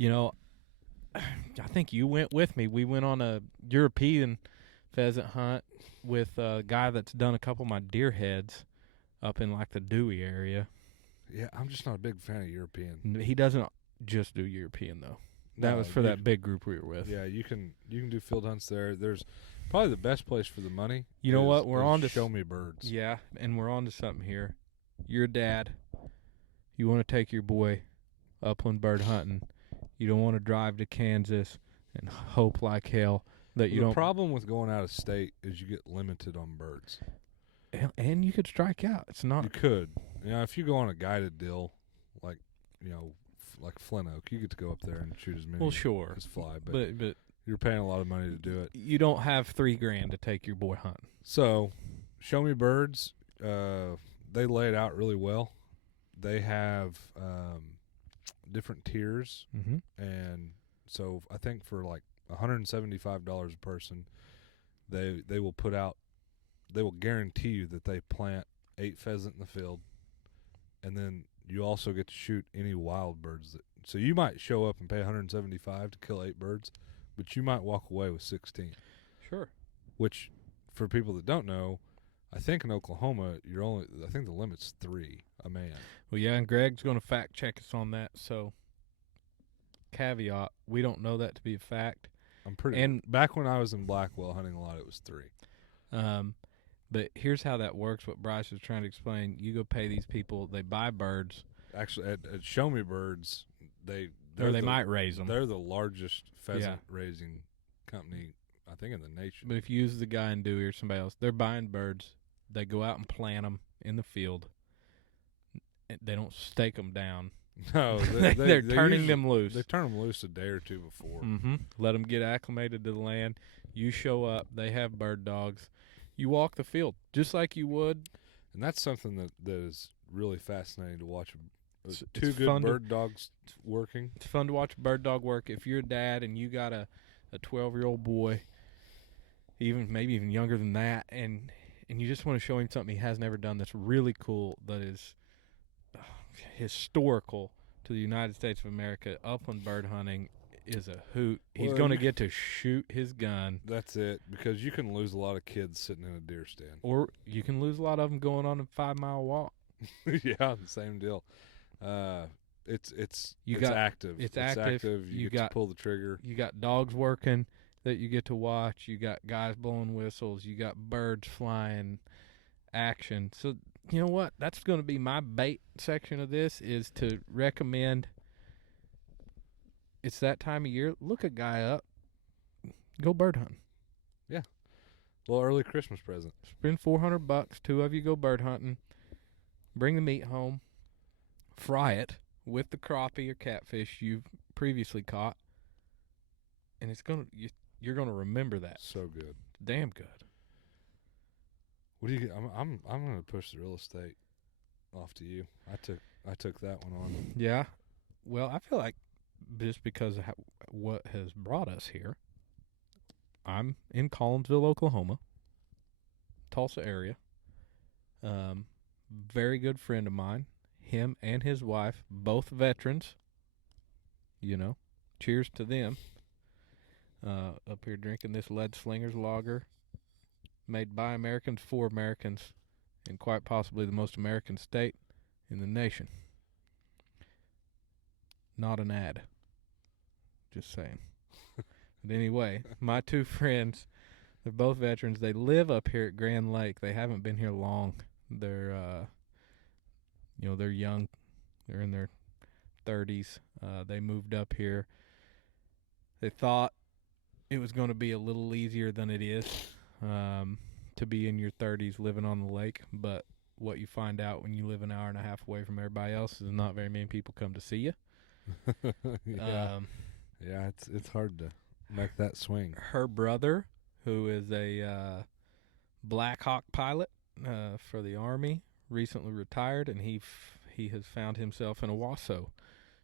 I think you went with me. We went on a European pheasant hunt with a guy that's done a couple of my deer heads up in like the Dewey area. Yeah, I'm just not a big fan of European. He doesn't just do European though. That was for that big group we were with. Yeah, you can do field hunts there. There's probably the best place for the money. You know what? We're on to Show Me Birds. Yeah, and we're on to something here. You're a dad. You want to take your boy upland bird hunting. You don't want to drive to Kansas and hope like hell that you don't. The problem with going out of state is you get limited on birds. And you could strike out. It's not. You could. If you go on a guided deal, like Flint Oak, you get to go up there and shoot as many as fly. But you're paying a lot of money to do it. You don't have $3,000 to take your boy hunting. So, Show Me Birds, they lay it out really well. They have different tiers, and so I think for like $175 a person, they will guarantee you that they plant 8 pheasant in the field, and then you also get to shoot any wild birds. So you might show up and pay $175 to kill 8 birds, but you might walk away with 16. Sure. Which, for people that don't know, I think in Oklahoma I think the limit's 3 a man. Well, yeah, and Greg's going to fact check us on that. So, caveat: we don't know that to be a fact. And back when I was in Blackwell hunting a lot, it was 3. But here's how that works. What Bryce was trying to explain: you go pay these people; they buy birds. Actually, at Show Me Birds, they might raise them. They're the largest pheasant raising company, I think, in the nation. But if you use the guy in Dewey or somebody else, they're buying birds. They go out and plant them in the field. They don't stake them down. No, they're turning them loose. They turn them loose a day or two before. Let them get acclimated to the land. You show up. They have bird dogs. You walk the field just like you would. And that's something that is really fascinating to watch. Two good bird dogs working. It's fun to watch a bird dog work. If you're a dad and you got a 12-year-old boy, maybe even younger than that, and you just want to show him something he has never done that's really cool, that is historical to the United States of America, upland bird hunting is a hoot. He's going to get to shoot his gun. That's it, because you can lose a lot of kids sitting in a deer stand. Or you can lose a lot of them going on a 5-mile walk. Yeah, the same deal. It's active. It's active. You get to pull the trigger. You got dogs working that you get to watch. You got guys blowing whistles. You got birds flying, action. So you know what? That's going to be my bait section of this, is to recommend. It's that time of year. Look a guy up. Go bird hunting. Yeah. Well, early Christmas present. Spend $400. 2 of you go bird hunting. Bring the meat home. Fry it with the crappie or catfish you've previously caught, and you're gonna remember that. So good. Damn good. What do you? I'm gonna push the real estate off to you. I took that one on. Yeah. Well, I feel like just because of what has brought us here, I'm in Collinsville, Oklahoma, Tulsa area. Very good friend of mine. Him and his wife, both veterans. Cheers to them. Up here drinking this Leadslinger's lager, made by Americans for Americans, in quite possibly the most American state in the nation. Not an ad. Just saying. But anyway, my 2 friends, they're both veterans. They live up here at Grand Lake. They haven't been here long. They're they're young. They're in their 30s. They moved up here. They thought it was going to be a little easier than it is, to be in your 30s living on the lake. But what you find out when you live an hour and a half away from everybody else is not very many people come to see you. Yeah. Yeah, it's hard to make that swing. Her brother, who is a Black Hawk pilot for the Army, recently retired, and he has found himself in Owasso.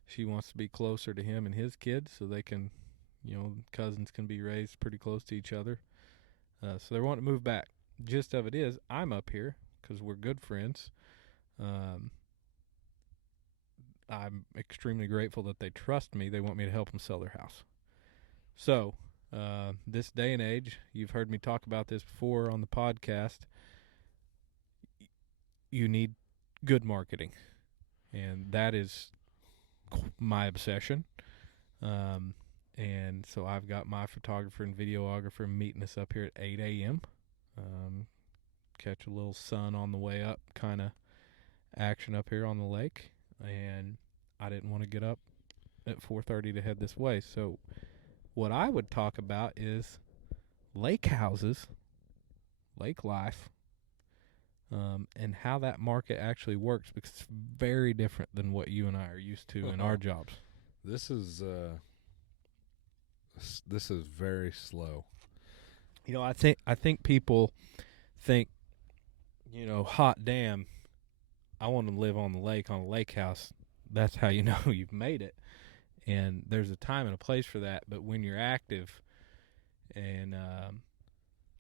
She wants to be closer to him and his kids so they can, cousins can be raised pretty close to each other. So they're wanting to move back. Gist of it is, I'm up here because we're good friends. I'm extremely grateful that they trust me. They want me to help them sell their house. So, this day and age, you've heard me talk about this before on the podcast, you need good marketing. And that is my obsession. And so I've got my photographer and videographer meeting us up here at 8 a.m. Catch a little sun on the way up kind of action up here on the lake. And I didn't want to get up at 4:30 to head this way. So what I would talk about is lake houses, lake life, and how that market actually works, because it's very different than what you and I are used to in our jobs. This is very slow. I think people think, hot damn, I want to live on the lake on a lake house. That's how you know you've made it. And there's a time and a place for that. But when you're active and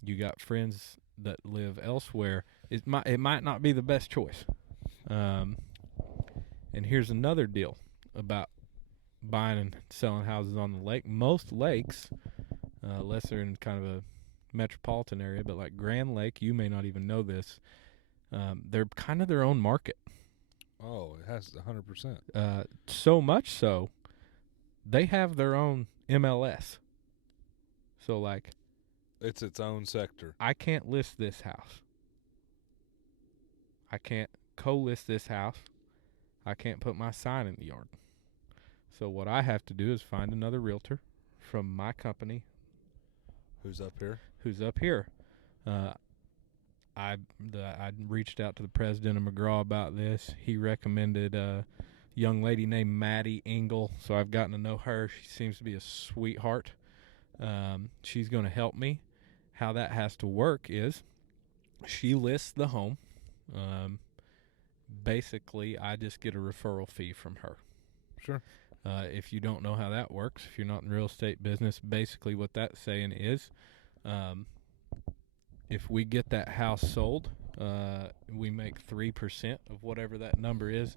you got friends that live elsewhere, it might not be the best choice. And here's another deal about buying and selling houses on the lake. Most lakes, unless they're in kind of a metropolitan area, but like Grand Lake, you may not even know this, they're kind of their own market. Oh, it has 100%. So much so, they have their own MLS. So, like, it's its own sector. I can't list this house. I can't co-list this house. I can't put my sign in the yard. So what I have to do is find another realtor from my company. Who's up here? I reached out to the president of McGraw about this. He recommended a young lady named Maddie Engel, so I've gotten to know her. She seems to be a sweetheart. She's going to help me. How that has to work is she lists the home. Basically, I just get a referral fee from her. Sure. If you don't know how that works, if you're not in the real estate business, basically what that's saying is, if we get that house sold, we make 3% of whatever that number is.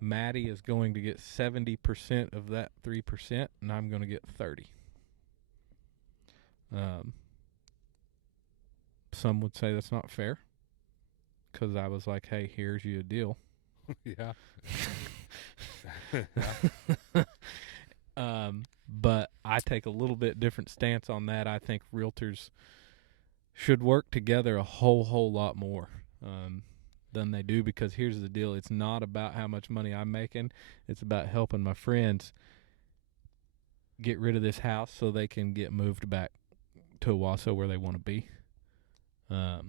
Maddie is going to get 70% of that 3%, and I'm going to get 30%. Some would say that's not fair, because I was like, hey, here's you a deal. Yeah. But I take a little bit different stance on that. I think realtors should work together a whole lot more than they do, because here's the deal. It's not about how much money I'm making. It's about helping my friends get rid of this house so they can get moved back to Owasso where they want to be. I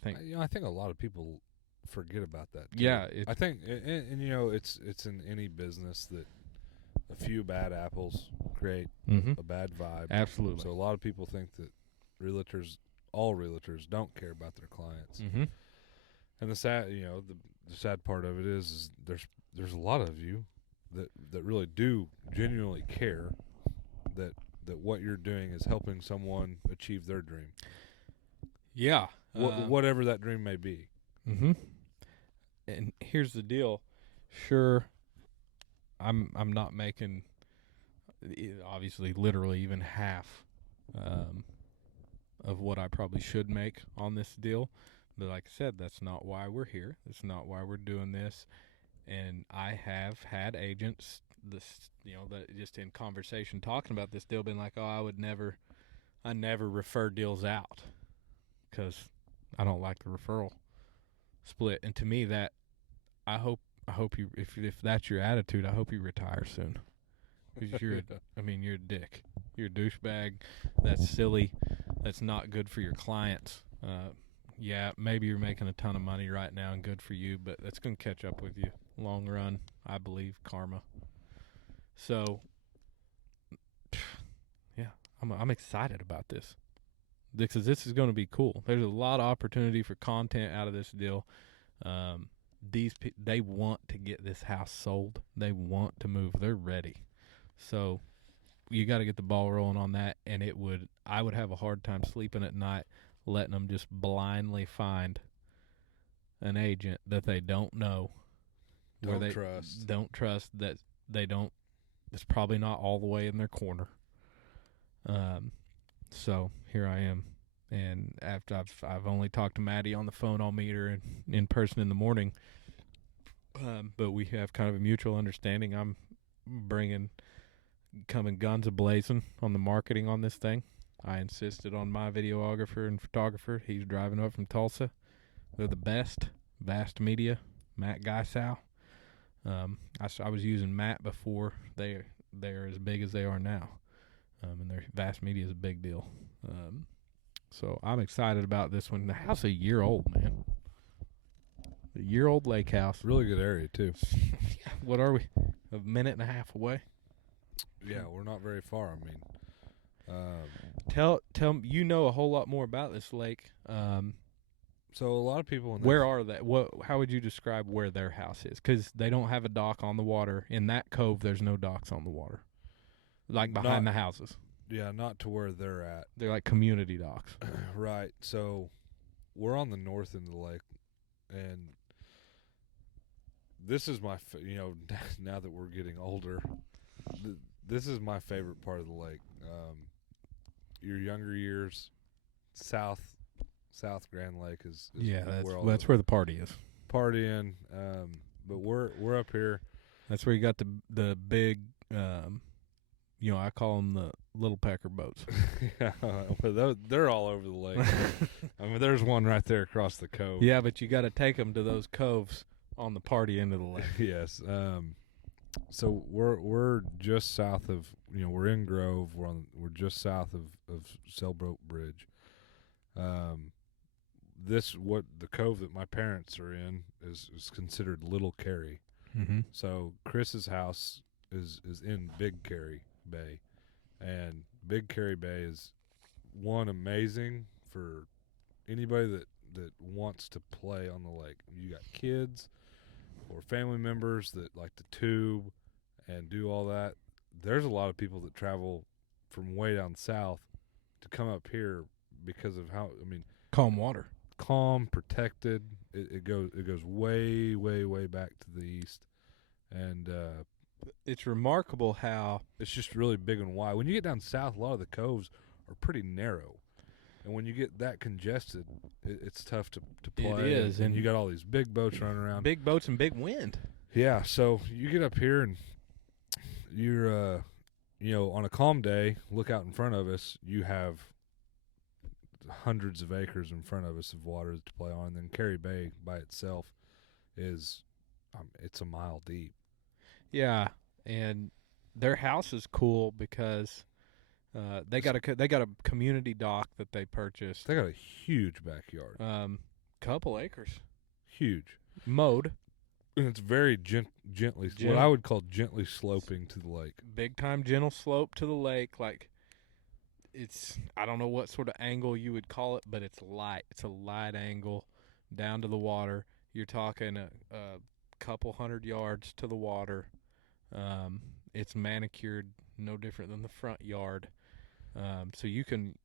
think a lot of people forget about that too. Yeah, I think, and it's in any business that a few bad apples create a bad vibe. Absolutely. So a lot of people think that all realtors don't care about their clients. Mm-hmm. And the sad part of it is there's a lot of you that really do genuinely care that what you're doing is helping someone achieve their dream. Yeah. Whatever that dream may be. Mm-hmm. And here's the deal. Sure, I'm not making, obviously, literally even half of what I probably should make on this deal. But like I said, that's not why we're here. That's not why we're doing this. And I have had agents, that just in conversation talking about this deal, been like, "Oh, I never refer deals out because I don't like the referral split." And to me, that I hope you, if that's your attitude, I hope you retire soon. Because you're a dick. You're a douchebag. That's silly. That's not good for your clients. yeah, maybe you're making a ton of money right now and good for you, but that's going to catch up with you long run, I believe, karma. So, yeah, I'm excited about this because this is going to be cool. There's a lot of opportunity for content out of this deal. They want to get this house sold. They want to move. They're ready. So you got to get the ball rolling on that, and I would have a hard time sleeping at night letting them just blindly find an agent that they don't know, Don't trust that they don't. It's probably not all the way in their corner. So here I am, and after I've only talked to Maddie on the phone. I'll meet her in person in the morning. But we have kind of a mutual understanding. I'm coming guns a-blazing on the marketing on this thing. I insisted on my videographer and photographer. He's driving up from Tulsa. They're the best. Vast Media, Matt Geisow. I was using Matt before. They're as big as they are now. And their Vast Media is a big deal. So I'm excited about this one. The house is a year old, man. A year-old lake house. Really good area, too. What are we? A minute and a half away? Yeah, we're not very far. I mean, tell you know a whole lot more about this lake. So a lot of people. Where are they? How would you describe where their house is? Because they don't have a dock on the water. In that cove, there's no docks on the water, like behind the houses. Yeah, not to where they're at. They're like community docks. Right. So we're on the north end of the lake, and this is my now that we're getting older, this is my favorite part of the lake. Your younger years, South Grand Lake is that's where the party is. Partying, but we're up here. That's where you got the big, I call them the little pecker boats. Yeah, well, they're all over the lake. I mean, there's one right there across the cove. Yeah, but you got to take them to those coves on the party end of the lake. Yes. So we're just south of we're in Grove. We're just south of Sailboat Bridge. What the cove that my parents are in is considered Little Carey. Mm-hmm. So Chris's house is in Big Carey Bay, and Big Carey Bay is amazing for anybody that wants to play on the lake. You got kids or family members that like to tube and do all that. There's a lot of people that travel from way down south to come up here because of calm water. Calm, protected. It goes way, way, way back to the east, and it's remarkable how it's just really big and wide. When you get down south, a lot of the coves are pretty narrow, and when you get that congested, it's tough to play. It is, and you got all these big boats running around. Big boats and big wind. Yeah, so you get up here and you're, on a calm day, look out in front of us. You have hundreds of acres in front of us of water to play on. And then Carey Bay by itself is, it's a mile deep. Yeah, and their house is cool because they got a community dock that they purchased. They got a huge backyard. Couple acres. Huge. Mowed. And it's very gently, what I would call gently sloping to the lake. Big time gentle slope to the lake. Like, I don't know what sort of angle you would call it, but it's light. It's a light angle down to the water. You're talking a couple 100 yards to the water. It's manicured, no different than the front yard. So you can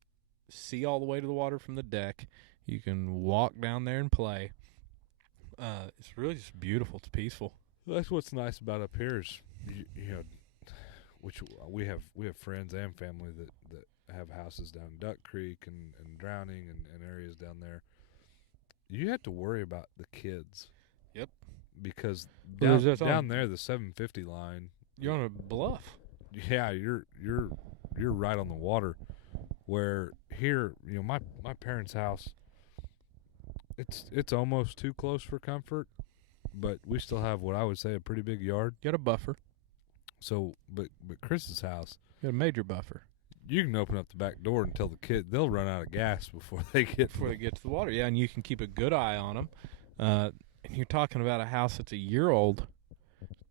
see all the way to the water from the deck. You can walk down there and play. It's really just beautiful. It's peaceful. That's what's nice about up here is, which we have friends and family that have houses down Duck Creek and Drowning and areas down there. You have to worry about the kids. Yep. Because down there, the 750 line. You're on a bluff. Yeah, you're right on the water. Where here, my parents' house, it's almost too close for comfort, but we still have what I would say a pretty big yard. You got a buffer. So, but Chris's house, you got a major buffer. you can open up the back door and tell the kid they'll run out of gas before they get to the water. Yeah, and you can keep a good eye on them. And you're talking about a house that's a year old,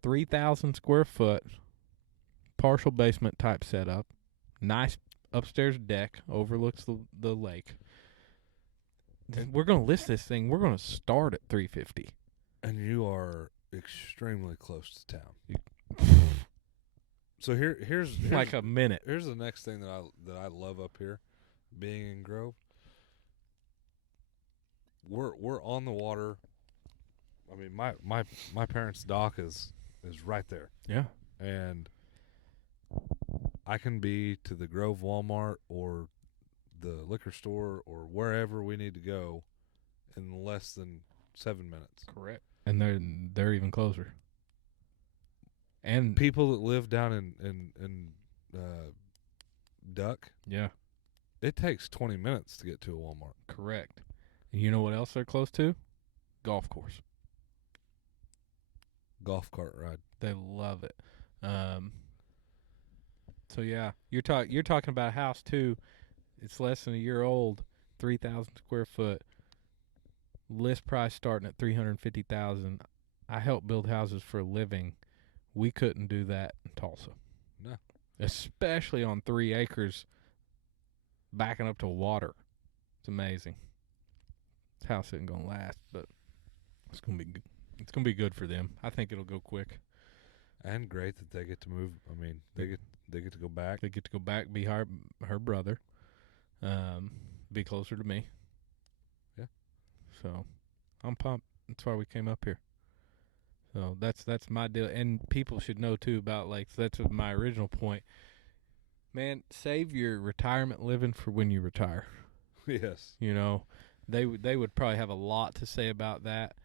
3,000 square foot, partial basement type setup, nice upstairs deck, overlooks the lake. We're going to list this thing. We're going to start at $350. And you are extremely close to town. So here's like a minute. Here's the next thing that I love up here, being in Grove. We're on the water. I mean, my parents' dock is right there. Yeah. And I can be to the Grove Walmart or the liquor store or wherever we need to go in less than 7 minutes. Correct. And they're even closer. And people that live down in Duck, yeah, it takes 20 minutes to get to a Walmart. Correct. And you know what else they're close to? Golf course. Golf cart ride. They love it. So yeah, you're talking about a house too. It's less than a year old, 3,000 square foot. List price starting at $350,000. I help build houses for a living. We couldn't do that in Tulsa. No. Especially on 3 acres backing up to water. It's amazing. This house isn't going to last, but it's going to be good. It's going to be good for them. I think it'll go quick. And great that they get to move. I mean, they get to go back. They get to go back, be her brother, be closer to me. Yeah. So I'm pumped. That's why we came up here. So that's my deal. And people should know too about lakes. That's my original point. Man, save your retirement living for when you retire. Yes. You know, they would probably have a lot to say about that.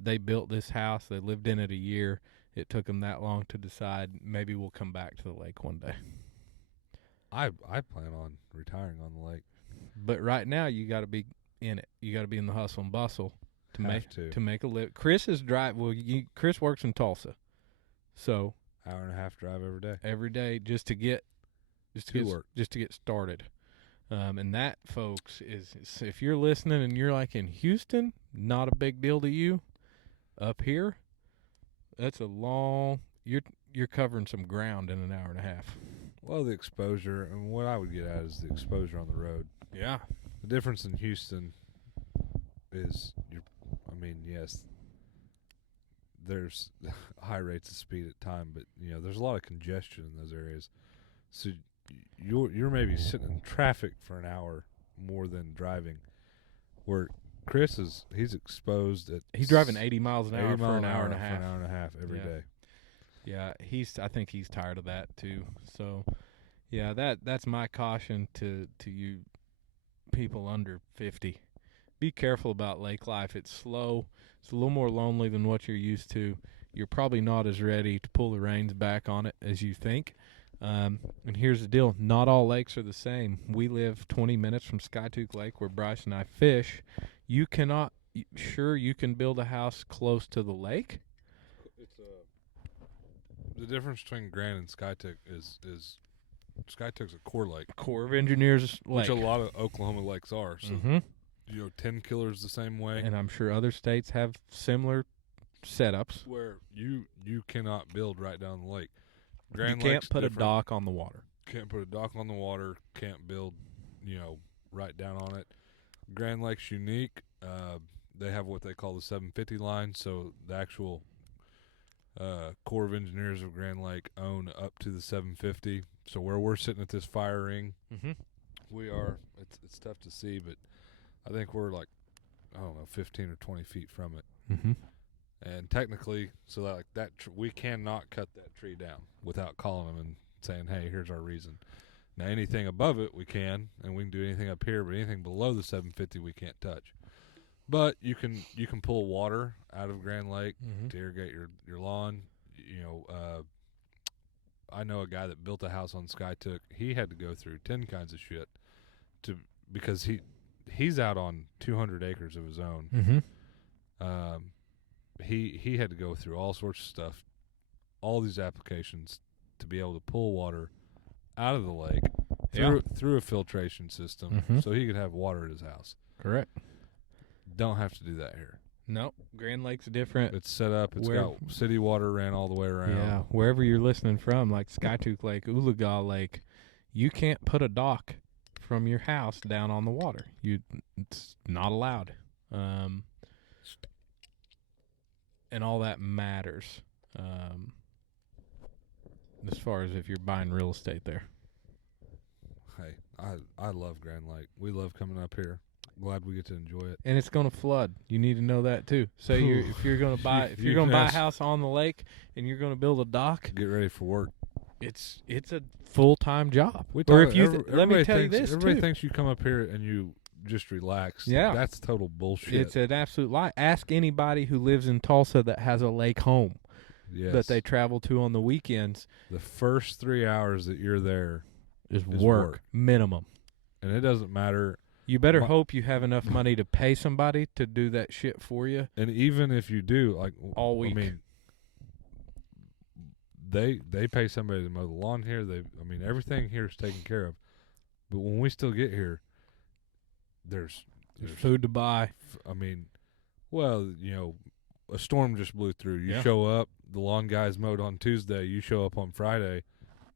They built this house. They lived in it a year. It took them that long to decide. Maybe we'll come back to the lake one day. I plan on retiring on the lake. But right now, you got to be in it. You got to be in the hustle and bustle to make a living. Chris Chris works in Tulsa, so hour and a half drive every day. Every day just to get started. And that, folks, is if you're listening and you're like in Houston, not a big deal to you. Up here, that's a long. You're covering some ground in an hour and a half. Well, the exposure, and what I would get at is the exposure on the road. Yeah. The difference in Houston is, yes, there's high rates of speed at time, but there's a lot of congestion in those areas. So you're maybe sitting in traffic for an hour more than driving. Where Chris he's exposed at he's driving 80 miles an hour for an hour and a half. For an hour and a half every day. Yeah, I think he's tired of that too. So, yeah, that's my caution to you people under 50. Be careful about lake life. It's slow. It's a little more lonely than what you're used to. You're probably not as ready to pull the reins back on it as you think. And here's the deal. Not all lakes are the same. We live 20 minutes from Skytook Lake where Bryce and I fish. You can build a house close to the lake. The difference between Grand and Skytook is Skytook's a core lake. Corps of Engineers lake. Which a lot of Oklahoma lakes are. So, 10 Killer's the same way. And I'm sure other states have similar setups. Where you cannot build right down the lake. Grand you can't put different. A dock on the water. Can't put a dock on the water. Can't build, right down on it. Grand Lake's unique. They have what they call the 750 line. So the actual Corps of Engineers of Grand Lake own up to the 750. So where we're sitting at this fire ring, we are. It's tough to see, but I think we're 15 or 20 feet from it. Mm-hmm. And technically, so that we cannot cut that tree down without calling them and saying, "Hey, here's our reason." Now, anything above it we can, and we can do anything up here, but anything below the 750 we can't touch. But you can pull water out of Grand Lake to irrigate your lawn. I know a guy that built a house on Skytook. He had to go through 10 kinds of shit because he's out on 200 acres of his own. He had to go through all sorts of stuff, all these applications to be able to pull water out of the lake through a filtration system, so he could have water at his house. Correct. Don't have to do that here. Nope. Grand Lake's different. It's set up. It's got city water ran all the way around. Yeah, wherever you're listening from, like Skytook Lake, Ulaga Lake, you can't put a dock from your house down on the water. It's not allowed. And all that matters as far as if you're buying real estate there. Hey, I love Grand Lake. We love coming up here. Glad we get to enjoy it. And it's going to flood. You need to know that too. So if you're going to buy a house on the lake and you're going to build a dock, get ready for work. It's a full-time job. Let me tell you this. Everybody thinks you come up here and you just relax. Yeah, that's total bullshit. It's an absolute lie. Ask anybody who lives in Tulsa that has a lake home that they travel to on the weekends. The first 3 hours that you're there is work minimum, and it doesn't matter. You better hope you have enough money to pay somebody to do that shit for you. And even if you do, like all week, I mean, they pay somebody to mow the lawn here. Everything here is taken care of. But when we still get here, there's food to buy. A storm just blew through. You show up, the lawn guys mowed on Tuesday. You show up on Friday,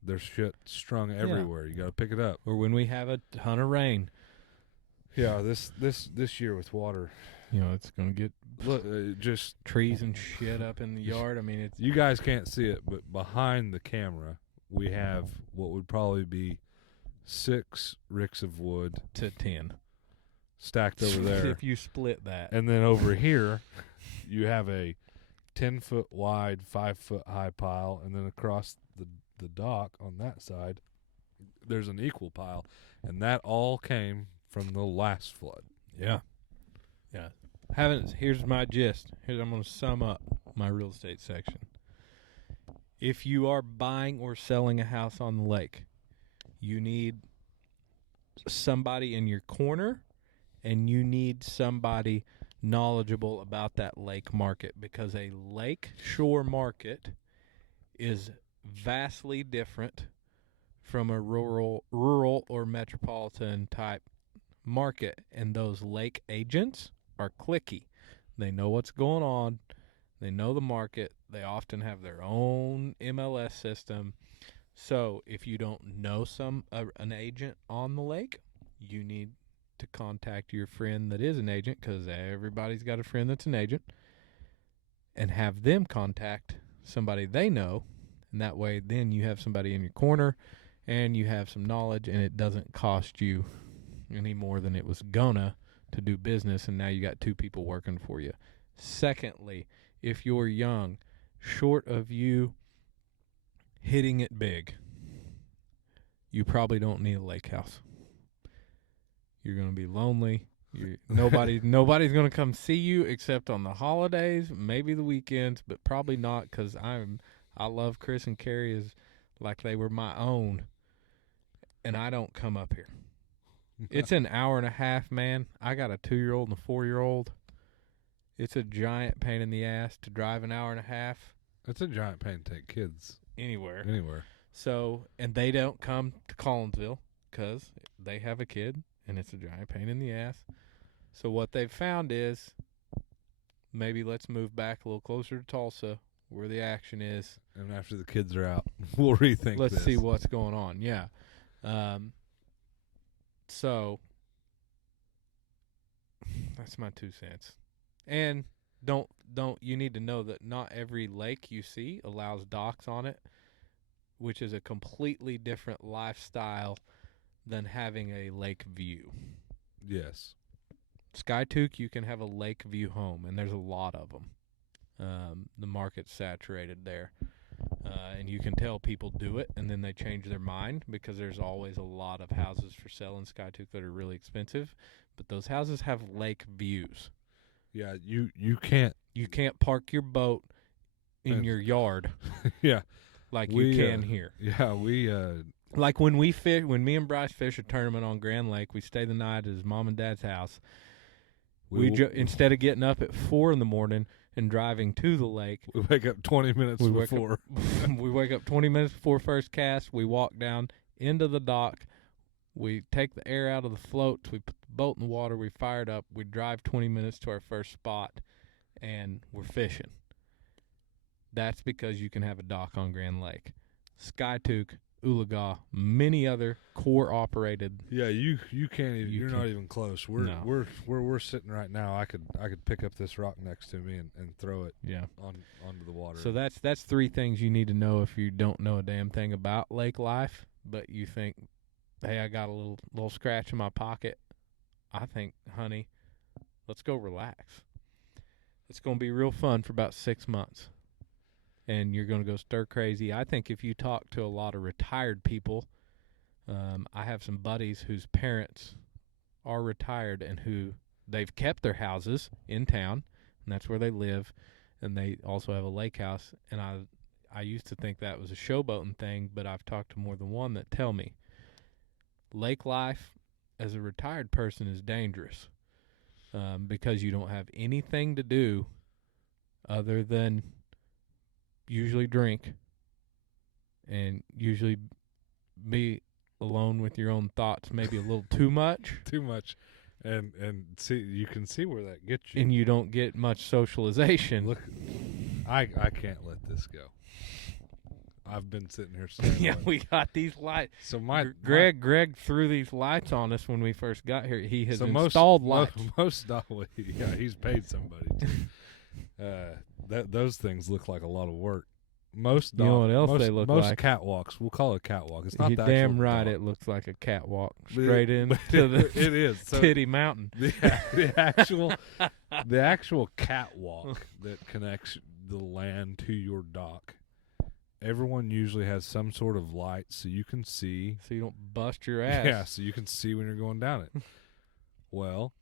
there's shit strung everywhere. You got to pick it up. Or when we have a ton of rain. Yeah, this year with water, it's gonna get just trees and shit up in the yard. It's you guys can't see it, but behind the camera we have what would probably be 6 ricks of wood to 10 stacked over there. If you split that, and then over here you have a 10-foot wide, 5-foot high pile, and then across the dock on that side there's an equal pile, and that all came from the last flood. Yeah. Here's my gist. I'm going to sum up my real estate section. If you are buying or selling a house on the lake, you need somebody in your corner, and you need somebody knowledgeable about that lake market, because a lake shore market is vastly different from a rural or metropolitan type market, and those lake agents are cliquey. They know what's going on. They know the market. They often have their own MLS system. So if you don't know an agent on the lake, you need to contact your friend that is an agent, because everybody's got a friend that's an agent, and have them contact somebody they know, and that way then you have somebody in your corner and you have some knowledge, and it doesn't cost you any more than it was gonna to do business, and now you got 2 people working for you. Secondly, if you're young, short of you hitting it big, you probably don't need a lake house. You're gonna be lonely. Nobody's gonna come see you except on the holidays, maybe the weekends, but probably not, because I love Chris and Carrie as like they were my own, and I don't come up here. It's an hour and a half, man. I got a 2-year-old and a 4-year-old. It's a giant pain in the ass to drive an hour and a half. It's a giant pain to take kids anywhere. So, and they don't come to Collinsville because they have a kid, and it's a giant pain in the ass. So what they've found is maybe let's move back a little closer to Tulsa where the action is. And after the kids are out, we'll rethink Let's this. see what's going on. Yeah. So that's my 2 cents. And you need to know that not every lake you see allows docks on it, which is a completely different lifestyle than having a lake view. Yes. Skytook, you can have a lake view home, and there's a lot of them. The market's saturated there. And you can tell people do it, and then they change their mind, because there's always a lot of houses for sale in Skytook that are really expensive. But those houses have lake views. Yeah, you can't park your boat in your yard. Yeah. Like you can here. Yeah, like when me and Bryce fish a tournament on Grand Lake, we stay the night at his mom and dad's house. Instead of getting up at 4 a.m. and driving to the lake, we wake up 20 minutes before. We wake up 20 minutes before first cast. We walk down into the dock. We take the air out of the floats. We put the boat in the water. We fire it up. We drive 20 minutes to our first spot, and we're fishing. That's because you can have a dock on Grand Lake. Skytook, Oologah, many other core-operated. Yeah, you can't even. You're not even close. We're sitting right now. I could pick up this rock next to me and throw it. Onto the water. So that's 3 things you need to know if you don't know a damn thing about lake life, but you think, hey, I got a little scratch in my pocket. I think, honey, let's go relax. It's going to be real fun for about 6 months. And you're going to go stir crazy. I think if you talk to a lot of retired people, I have some buddies whose parents are retired and who they've kept their houses in town, and that's where they live, and they also have a lake house. And I used to think that was a showboating thing, but I've talked to more than one that tell me lake life as a retired person is dangerous because you don't have anything to do other than usually drink and usually be alone with your own thoughts, maybe a little too much. And see, you can see where that gets you. And you don't get much socialization. Look, I can't let this go. I've been sitting here saying, yeah, we got these lights. So Greg threw these lights on us when we first got here. He has installed lights. He's paid somebody to. Those things look like a lot of work. Most you know what else they look most like? catwalks. We'll call it a catwalk. It's not You're the damn actual right. dog. It looks like a catwalk straight into the it is Titty Mountain. The actual catwalk that connects the land to your dock. Everyone usually has some sort of light so you can see. So you don't bust your ass. Yeah, so you can see when you're going down it. Well,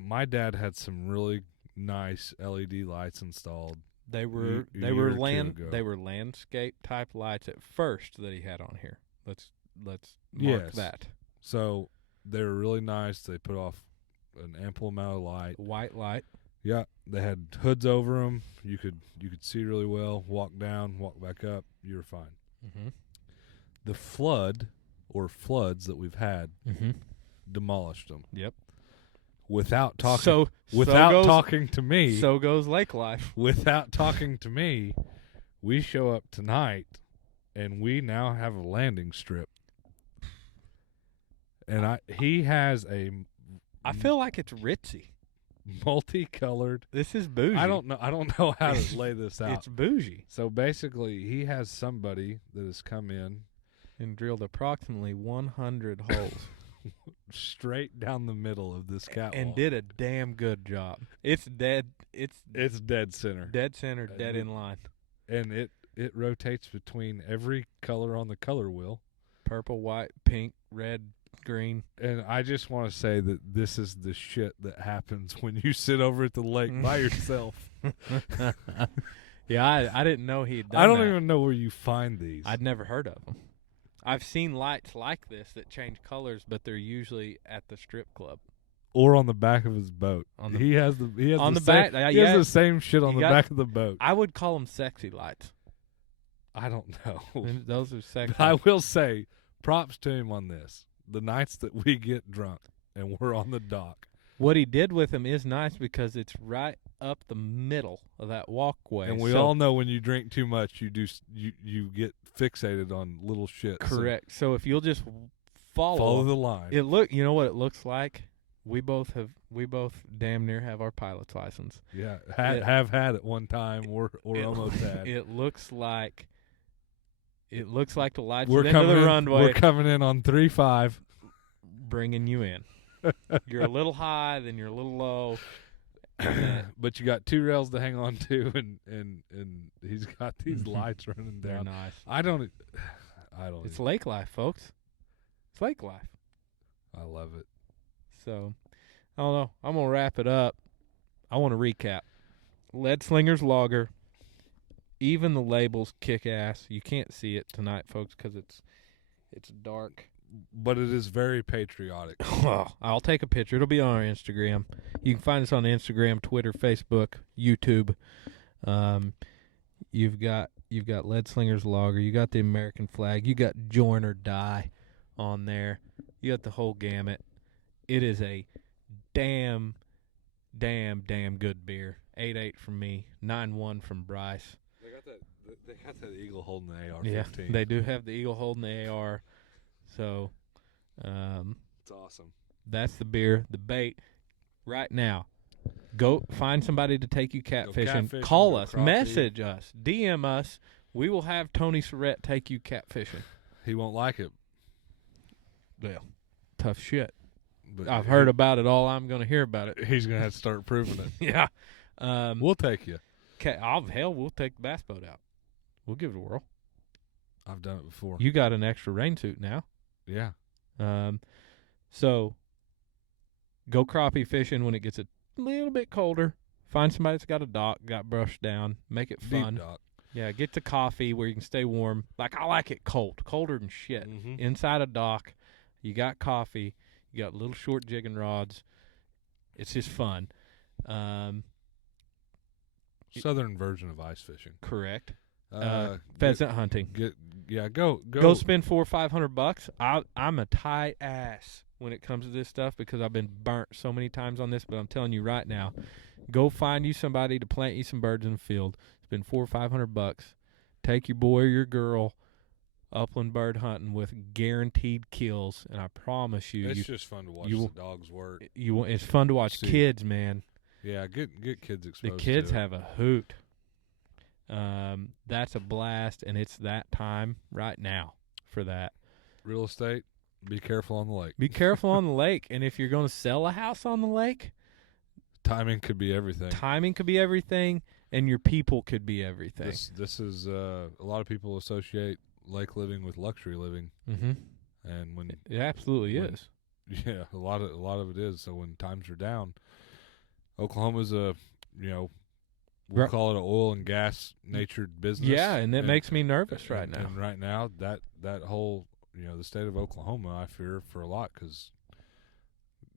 my dad had some really nice LED lights installed. They were landscape type lights at first that he had on here. Let's mark that. So they were really nice. They put off an ample amount of light. White light. Yeah, they had hoods over them. You could see really well. Walk down, walk back up. You were fine. Mm-hmm. The floods that we've had demolished them. Yep. Without talking to me. So goes lake life. Without talking to me, we show up tonight, and we now have a landing strip. And he has a. I feel like it's ritzy. Multicolored. This is bougie. I don't know how to lay this out. It's bougie. So basically, he has somebody that has come in and drilled approximately 100 holes straight down the middle of this catwalk and did a damn good job. It's dead. It's dead center. Dead center. Dead in line. And it rotates between every color on the color wheel: purple, white, pink, red, green. And I just want to say that this is the shit that happens when you sit over at the lake by yourself. Yeah, I didn't know he'd done I don't that. even know where you find these. I'd never heard of them. I've seen lights like this that change colors, but they're usually at the strip club or on the back of his boat. He has the same shit on the back of the boat. I would call them sexy lights. I don't know. Those are sexy. I will say props to him on this. The nights that we get drunk and we're on the dock. What he did with them is nice because it's right up the middle of that walkway. And we all know when you drink too much, you get fixated on little shit. Correct. So if you'll just follow the line. You know what it looks like? We both damn near have our pilot's license. Yeah, have had at one time or almost had. It looks like the lights at the end of the runway. We're coming in on 3-5, bringing you in. You're a little high, then you're a little low. But you got 2 rails to hang on to, and he's got these lights running down. They're nice. I don't. It's lake life, folks. It's lake life. I love it. So, I don't know. I'm gonna wrap it up. I want to recap. Leadslinger's Lager. Even the labels kick ass. You can't see it tonight, folks, because it's dark. But it is very patriotic. I'll take a picture. It'll be on our Instagram. You can find us on Instagram, Twitter, Facebook, YouTube. You've got Leadslinger's Lager. You got the American flag. You got Join or Die. on there. You got the whole gamut. It is a damn good beer. 8.8 from me, 9.1 from Bryce. They got that eagle holding the AR-15. Yeah, they do have the eagle holding the AR. So, it's awesome. That's the beer. The bait right now. Go find somebody to take you catfishing. Call us, message us, DM us. We will have Tony Surrett take you catfishing. He won't like it. Well, tough shit. But I've heard about it all. I'm going to hear about it. He's going to have to start proving it. Yeah. We'll take you. Hell, we'll take the bass boat out. We'll give it a whirl. I've done it before. You got an extra rain suit now. Yeah. So go crappie fishing when it gets a little bit colder. Find somebody that's got a dock, got brushed down. Make it fun. Deep dock. Yeah, get to coffee where you can stay warm. Like, I like it cold, colder than shit. Mm-hmm. Inside a dock, you got coffee, you got little short jigging rods. It's just fun. Southern version of ice fishing. Correct. Pheasant hunting. Go spend $400 or $500. I'm a tight ass when it comes to this stuff because I've been burnt so many times on this. But I'm telling you right now, go find you somebody to plant you some birds in the field. Spend $400 or $500. Take your boy or your girl upland bird hunting with guaranteed kills, and I promise you, it's just fun to watch the dogs work. It's fun to watch kids, man. Yeah, get kids exposed. The kids to it. have a hoot. That's a blast, and it's that time right now for that. Real estate, be careful on the lake. Be careful on the lake, and if you're going to sell a house on the lake, timing could be everything. And your people could be everything. This is a lot of people associate lake living with luxury living, and when it absolutely is. Yeah, a lot of it is. So when times are down, Oklahoma's we'll call it an oil and gas natured business. Yeah, and it makes me nervous right now. And right now, that whole the state of Oklahoma, I fear for a lot because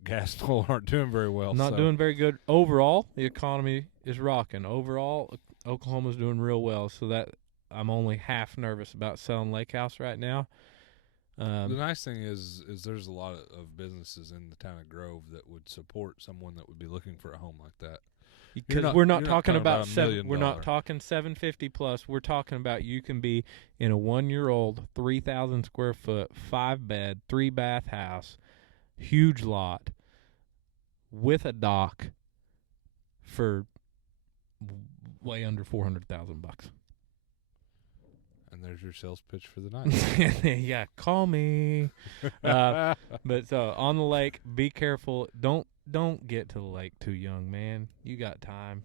gas and oil aren't doing very well. Not doing very good overall. The economy is rocking. Overall, Oklahoma's doing real well. So that I'm only half nervous about selling Lake House right now. The nice thing is there's a lot of businesses in the town of Grove that would support someone that would be looking for a home like that. Because we're not talking about we're not talking 750 plus. We're talking about you can be in a 1-year-old 3,000 square foot 5-bed 3-bath house, huge lot with a dock for way under $400,000. And there's your sales pitch for the night. Yeah, call me. But so on the lake, be careful. Don't get to the lake too young, man. You got time.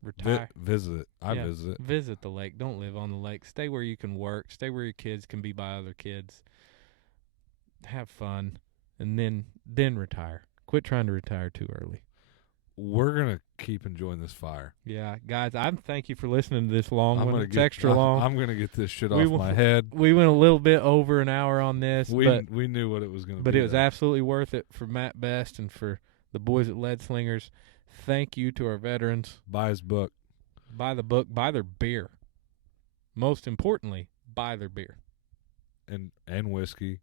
Retire. Visit. Visit. Visit the lake. Don't live on the lake. Stay where you can work. Stay where your kids can be by other kids. Have fun, and then retire. Quit trying to retire too early. We're gonna keep enjoying this fire. Yeah, guys. Thank you for listening to this long one. It's extra long. I'm gonna get this shit off my head. We went a little bit over an hour on this. We knew what it was gonna be. But it was absolutely worth it for Matt Best and for the boys at Leadslingers. Thank you to our veterans. Buy his book. Buy the book. Buy their beer. Most importantly, buy their beer. And whiskey.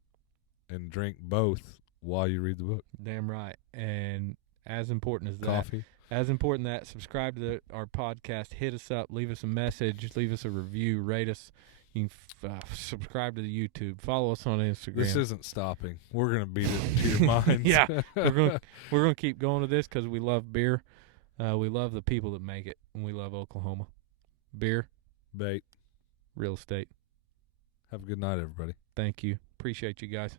And drink both while you read the book. Damn right. And as important as that. Coffee. As important that, subscribe to our podcast. Hit us up. Leave us a message. Leave us a review. Rate us. You can subscribe to the YouTube. Follow us on Instagram. This isn't stopping. We're going to beat it into your minds. Yeah. We're going to keep going to this because we love beer. We love the people that make it. And we love Oklahoma. Beer. Bait. Real estate. Have a good night, everybody. Thank you. Appreciate you guys.